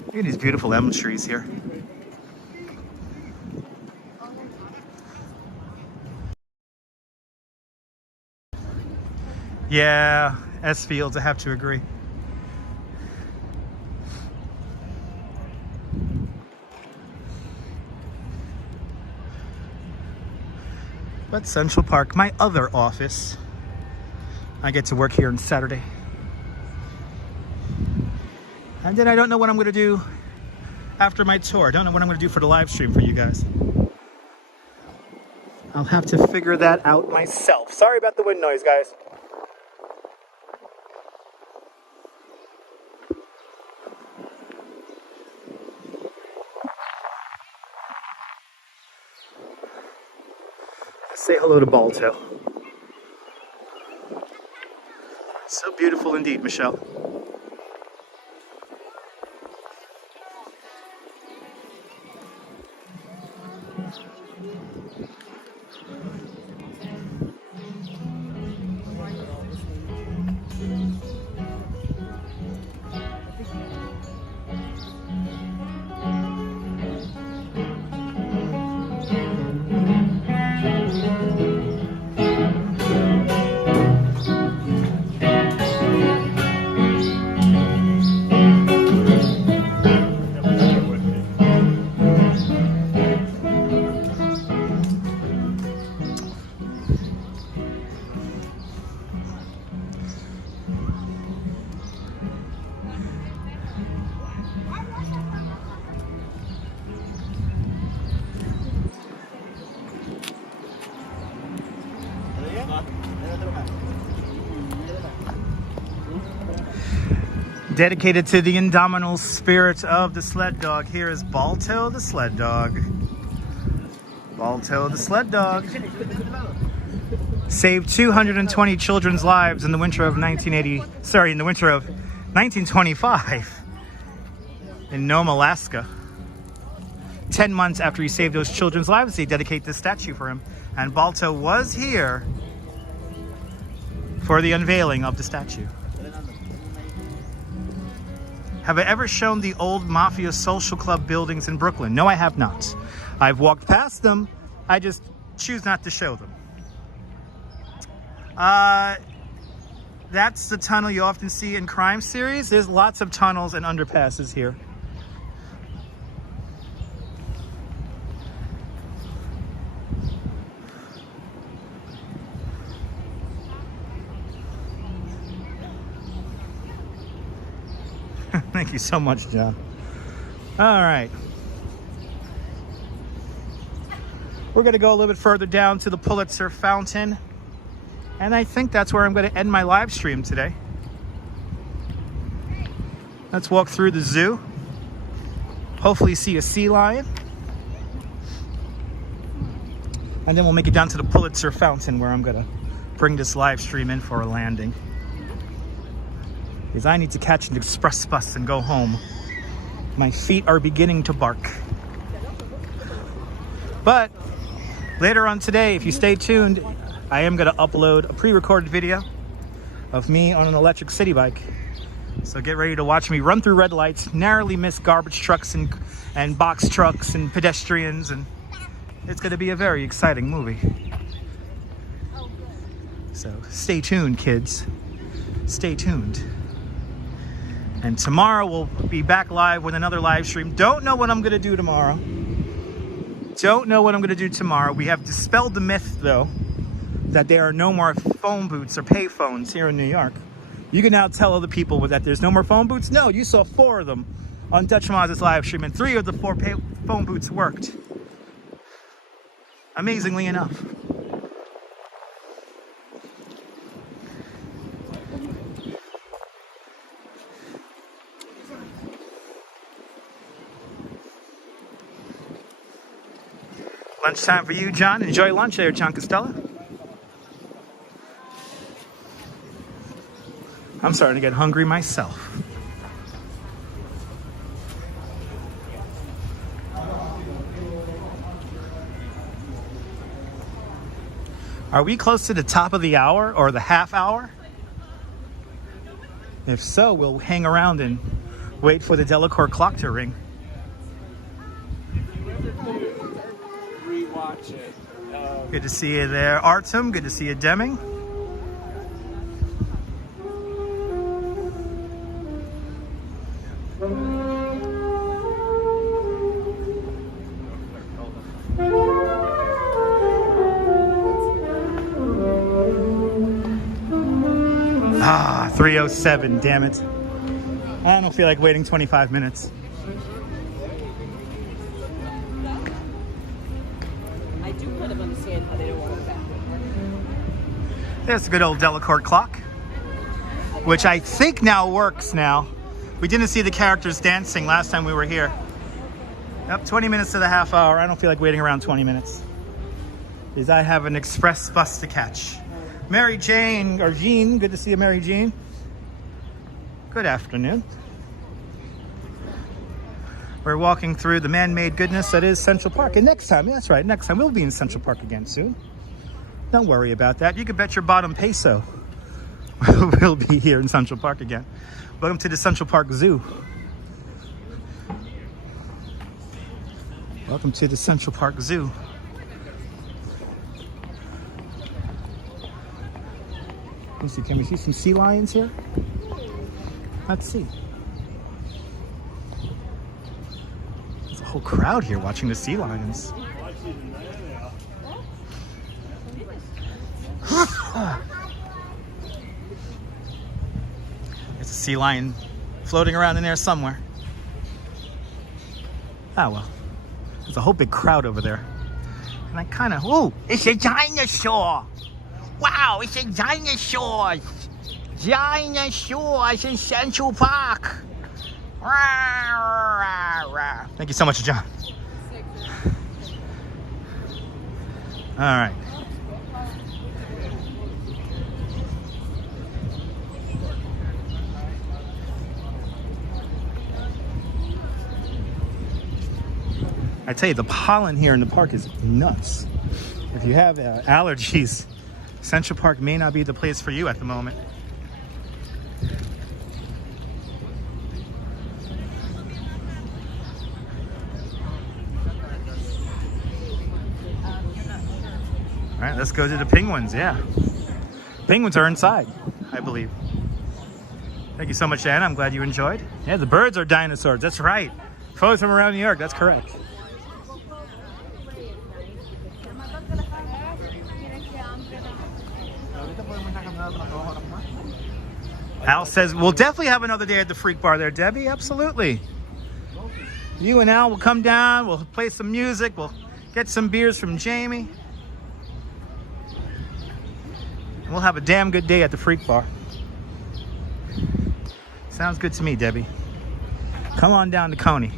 Look at these beautiful elm trees here. Yeah, S Fields, I have to agree. But Central Park, my other office, I get to work here on Saturday. And then I don't know what I'm going to do after my tour. I don't know what I'm going to do for the live stream for you guys. I'll have to figure that out myself. Sorry about the wind noise, guys. Say hello to Balto. So beautiful indeed, Michelle. Dedicated to the indomitable spirit of the sled dog, here is Balto the sled dog. Balto the sled dog saved 220 children's lives in the winter of 1925 in Nome, Alaska. 10 months after he saved those children's lives, they dedicate this statue for him. And Balto was here for the unveiling of the statue. Have I ever shown the old Mafia Social Club buildings in Brooklyn? No, I have not. I've walked past them. I just choose not to show them. That's the tunnel you often see in crime series. There's lots of tunnels and underpasses here. Thank you so much, John. All right. We're going to go a little bit further down to the Pulitzer Fountain. And I think that's where I'm going to end my live stream today. Let's walk through the zoo. Hopefully see a sea lion. And then we'll make it down to the Pulitzer Fountain where I'm gonna bring this live stream in for a landing. Because I need to catch an express bus and go home. My feet are beginning to bark. But later on today, if you stay tuned, I am gonna upload a pre-recorded video of me on an electric city bike. So get ready to watch me run through red lights, narrowly miss garbage trucks and box trucks and pedestrians, and it's gonna be a very exciting movie. So stay tuned, kids. Stay tuned. And tomorrow we'll be back live with another live stream. Don't know what I'm gonna do tomorrow. Don't know what I'm gonna do tomorrow. We have dispelled the myth, though, that there are no more phone booths or pay phones here in New York. You can now tell other people that there's no more phone booths. No, you saw 4 of them on Dutch Maz's live stream, and 3 of the 4 phone booths worked. Amazingly enough. Lunchtime for you, John. Enjoy lunch there, John Costello. I'm starting to get hungry myself. Are we close to the top of the hour or the half hour? If so, we'll hang around and wait for the Delacorte clock to ring. Good to see you there, Artem. Good to see you, Deming. Ah, 3:07, damn it. I don't feel like waiting 25 minutes. I do kind of understand how they don't want it back. There's a good old Delacorte clock, which I think now works now. We didn't see the characters dancing last time we were here. Yep, 20 minutes to the half hour. I don't feel like waiting around 20 minutes. Because I have an express bus to catch. Mary Jane, or Jean, good to see you, Mary Jean. Good afternoon. We're walking through the man-made goodness that is Central Park. And next time, that's right, next time we'll be in Central Park again soon. Don't worry about that. You can bet your bottom peso we'll be here in Central Park again. Welcome to the Central Park Zoo. Welcome to the Central Park Zoo. Let's see, can we see some sea lions here? Let's see. There's a whole crowd here watching the sea lions. There's a sea lion floating around in there somewhere. Ah, well. There's a whole big crowd over there. And I kind of, ooh, it's a dinosaur. Wow, it's a dinosaur. Dinosaurs in Central Park. Thank you so much, John. All right. I tell you, the pollen here in the park is nuts. If you have allergies, Central Park may not be the place for you at the moment. All right, let's go to the penguins, yeah. Penguins are inside, I believe. Thank you so much, Anna. I'm glad you enjoyed. Yeah, the birds are dinosaurs. That's right. Photos from around New York. That's correct. Al says, we'll definitely have another day at the Freak Bar there, Debbie. Absolutely. You and Al will come down. We'll play some music. We'll get some beers from Jamie. And we'll have a damn good day at the Freak Bar. Sounds good to me, Debbie. Come on down to Coney.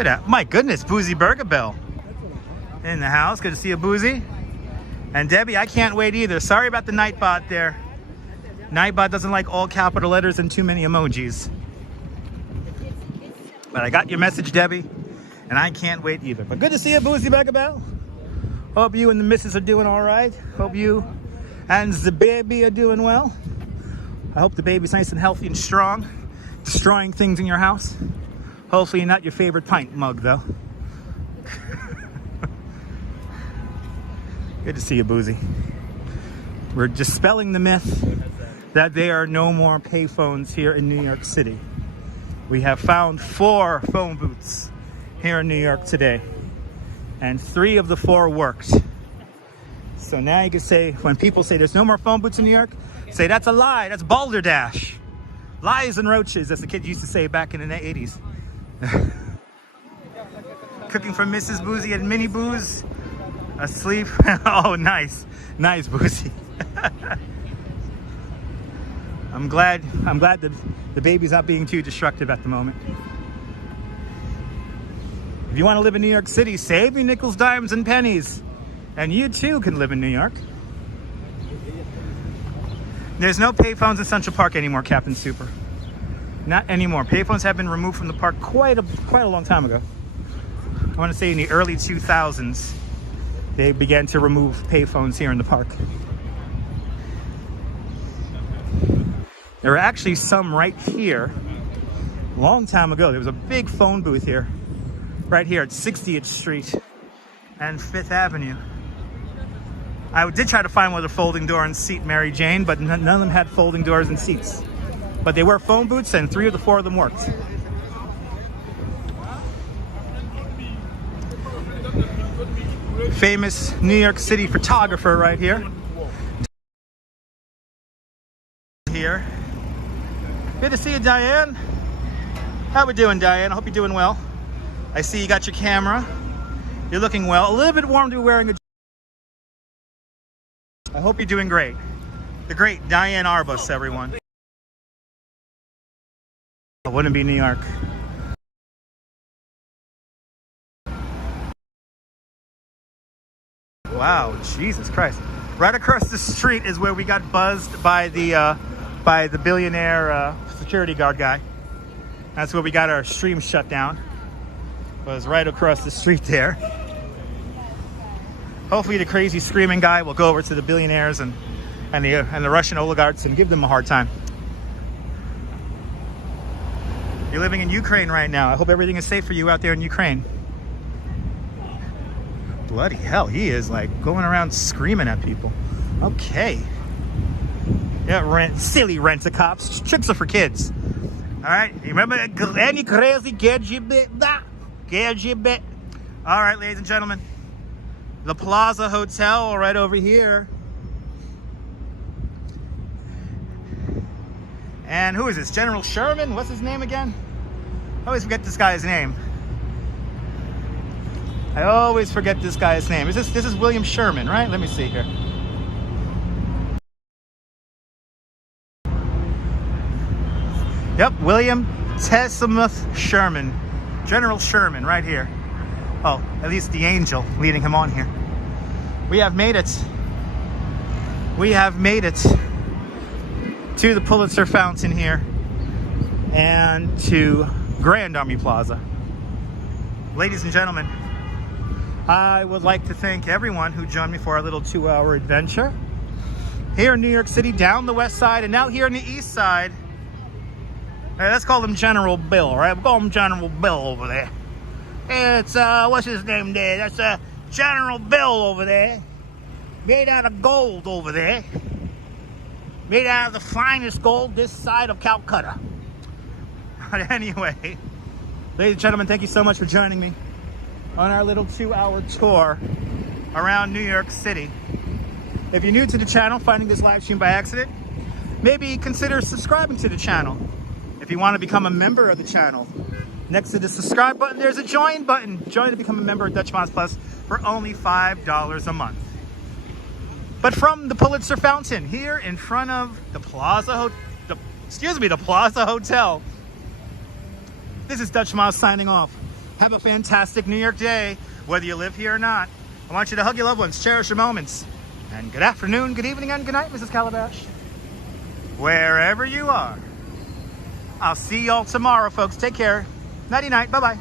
Good at, my goodness, Boozy Burger Bell in the house. Good to see you, Boozy. And Debbie, I can't wait either. Sorry about the Nightbot there. Nightbot doesn't like all capital letters and too many emojis. But I got your message, Debbie, and I can't wait either. But good to see you, Boozy Burger Bell. Hope you and the missus are doing all right. Hope you and the baby are doing well. I hope the baby's nice and healthy and strong, destroying things in your house. Hopefully not your favorite pint mug, though. Good to see you, Boozy. We're dispelling the myth that there are no more payphones here in New York City. We have found 4 phone booths here in New York today, and 3 of the 4 worked. So now you can say, when people say there's no more phone booths in New York, say that's a lie, that's balderdash. Lies and roaches, as the kids used to say back in the 80s. Cooking for Mrs. Boozy and Mini Booze. Asleep. Oh, nice. Nice, Boozy. I'm glad that the baby's not being too destructive at the moment. If you want to live in New York City, save your nickels, dimes, and pennies. And you too can live in New York. There's no payphones in Central Park anymore, Captain Super. Not anymore. Payphones have been removed from the park quite a long time ago. I want to say in the early 2000s, they began to remove payphones here in the park. There were actually some right here. A long time ago, there was a big phone booth here. Right here at 60th Street and 5th Avenue. I did try to find one with a folding door and seat, Mary Jane, but none of them had folding doors and seats. But they were phone booths, and 3 of the 4 of them worked. Famous New York City photographer right here. Here. Good to see you, Diane. How we doing, Diane? I hope you're doing well. I see you got your camera. You're looking well. A little bit warm to be wearing a... I hope you're doing great. The great Diane Arbus, everyone. It wouldn't be New York. Wow, Jesus Christ. Right across the street is where we got buzzed by the billionaire security guard guy. That's where we got our stream shut down. It was right across the street there. Hopefully the crazy screaming guy will go over to the billionaires and the Russian oligarchs and give them a hard time. You're living in Ukraine right now. I hope everything is safe for you out there in Ukraine. Bloody hell, he is like going around screaming at people. Okay. Yeah, silly rent-a-cops. Tricks are for kids. All right, you remember any crazy gadget? All right, ladies and gentlemen. The Plaza Hotel right over here. And who is this? General Sherman? What's his name again? I always forget this guy's name. I always forget this guy's name. This is William Sherman, right? Let me see here. Yep, William Tessimuth Sherman. General Sherman right here. Oh, at least the angel leading him on here. We have made it. We have made it to the Pulitzer Fountain here and to Grand Army Plaza. Ladies and gentlemen, I would like to thank everyone who joined me for our little 2-hour adventure here in New York City, down the west side, and now here on the east side. Let's call him General Bill, right? We'll call him General Bill over there. It's, what's his name there? That's General Bill over there. Made out of gold over there. Made out of the finest gold this side of Calcutta. But anyway, ladies and gentlemen, thank you so much for joining me on our little 2-hour tour around New York City. If you're new to the channel, finding this live stream by accident, maybe consider subscribing to the channel. If you want to become a member of the channel, next to the subscribe button, there's a join button. Join to become a member of Dutch Moms Plus for only $5 a month. But from the Pulitzer Fountain, here in front of the Plaza Hotel, this is Dutch Moms signing off. Have a fantastic New York day, whether you live here or not. I want you to hug your loved ones, cherish your moments. And good afternoon, good evening, and good night, Mrs. Calabash. Wherever you are. I'll see y'all tomorrow, folks. Take care. Nighty-night. Bye-bye.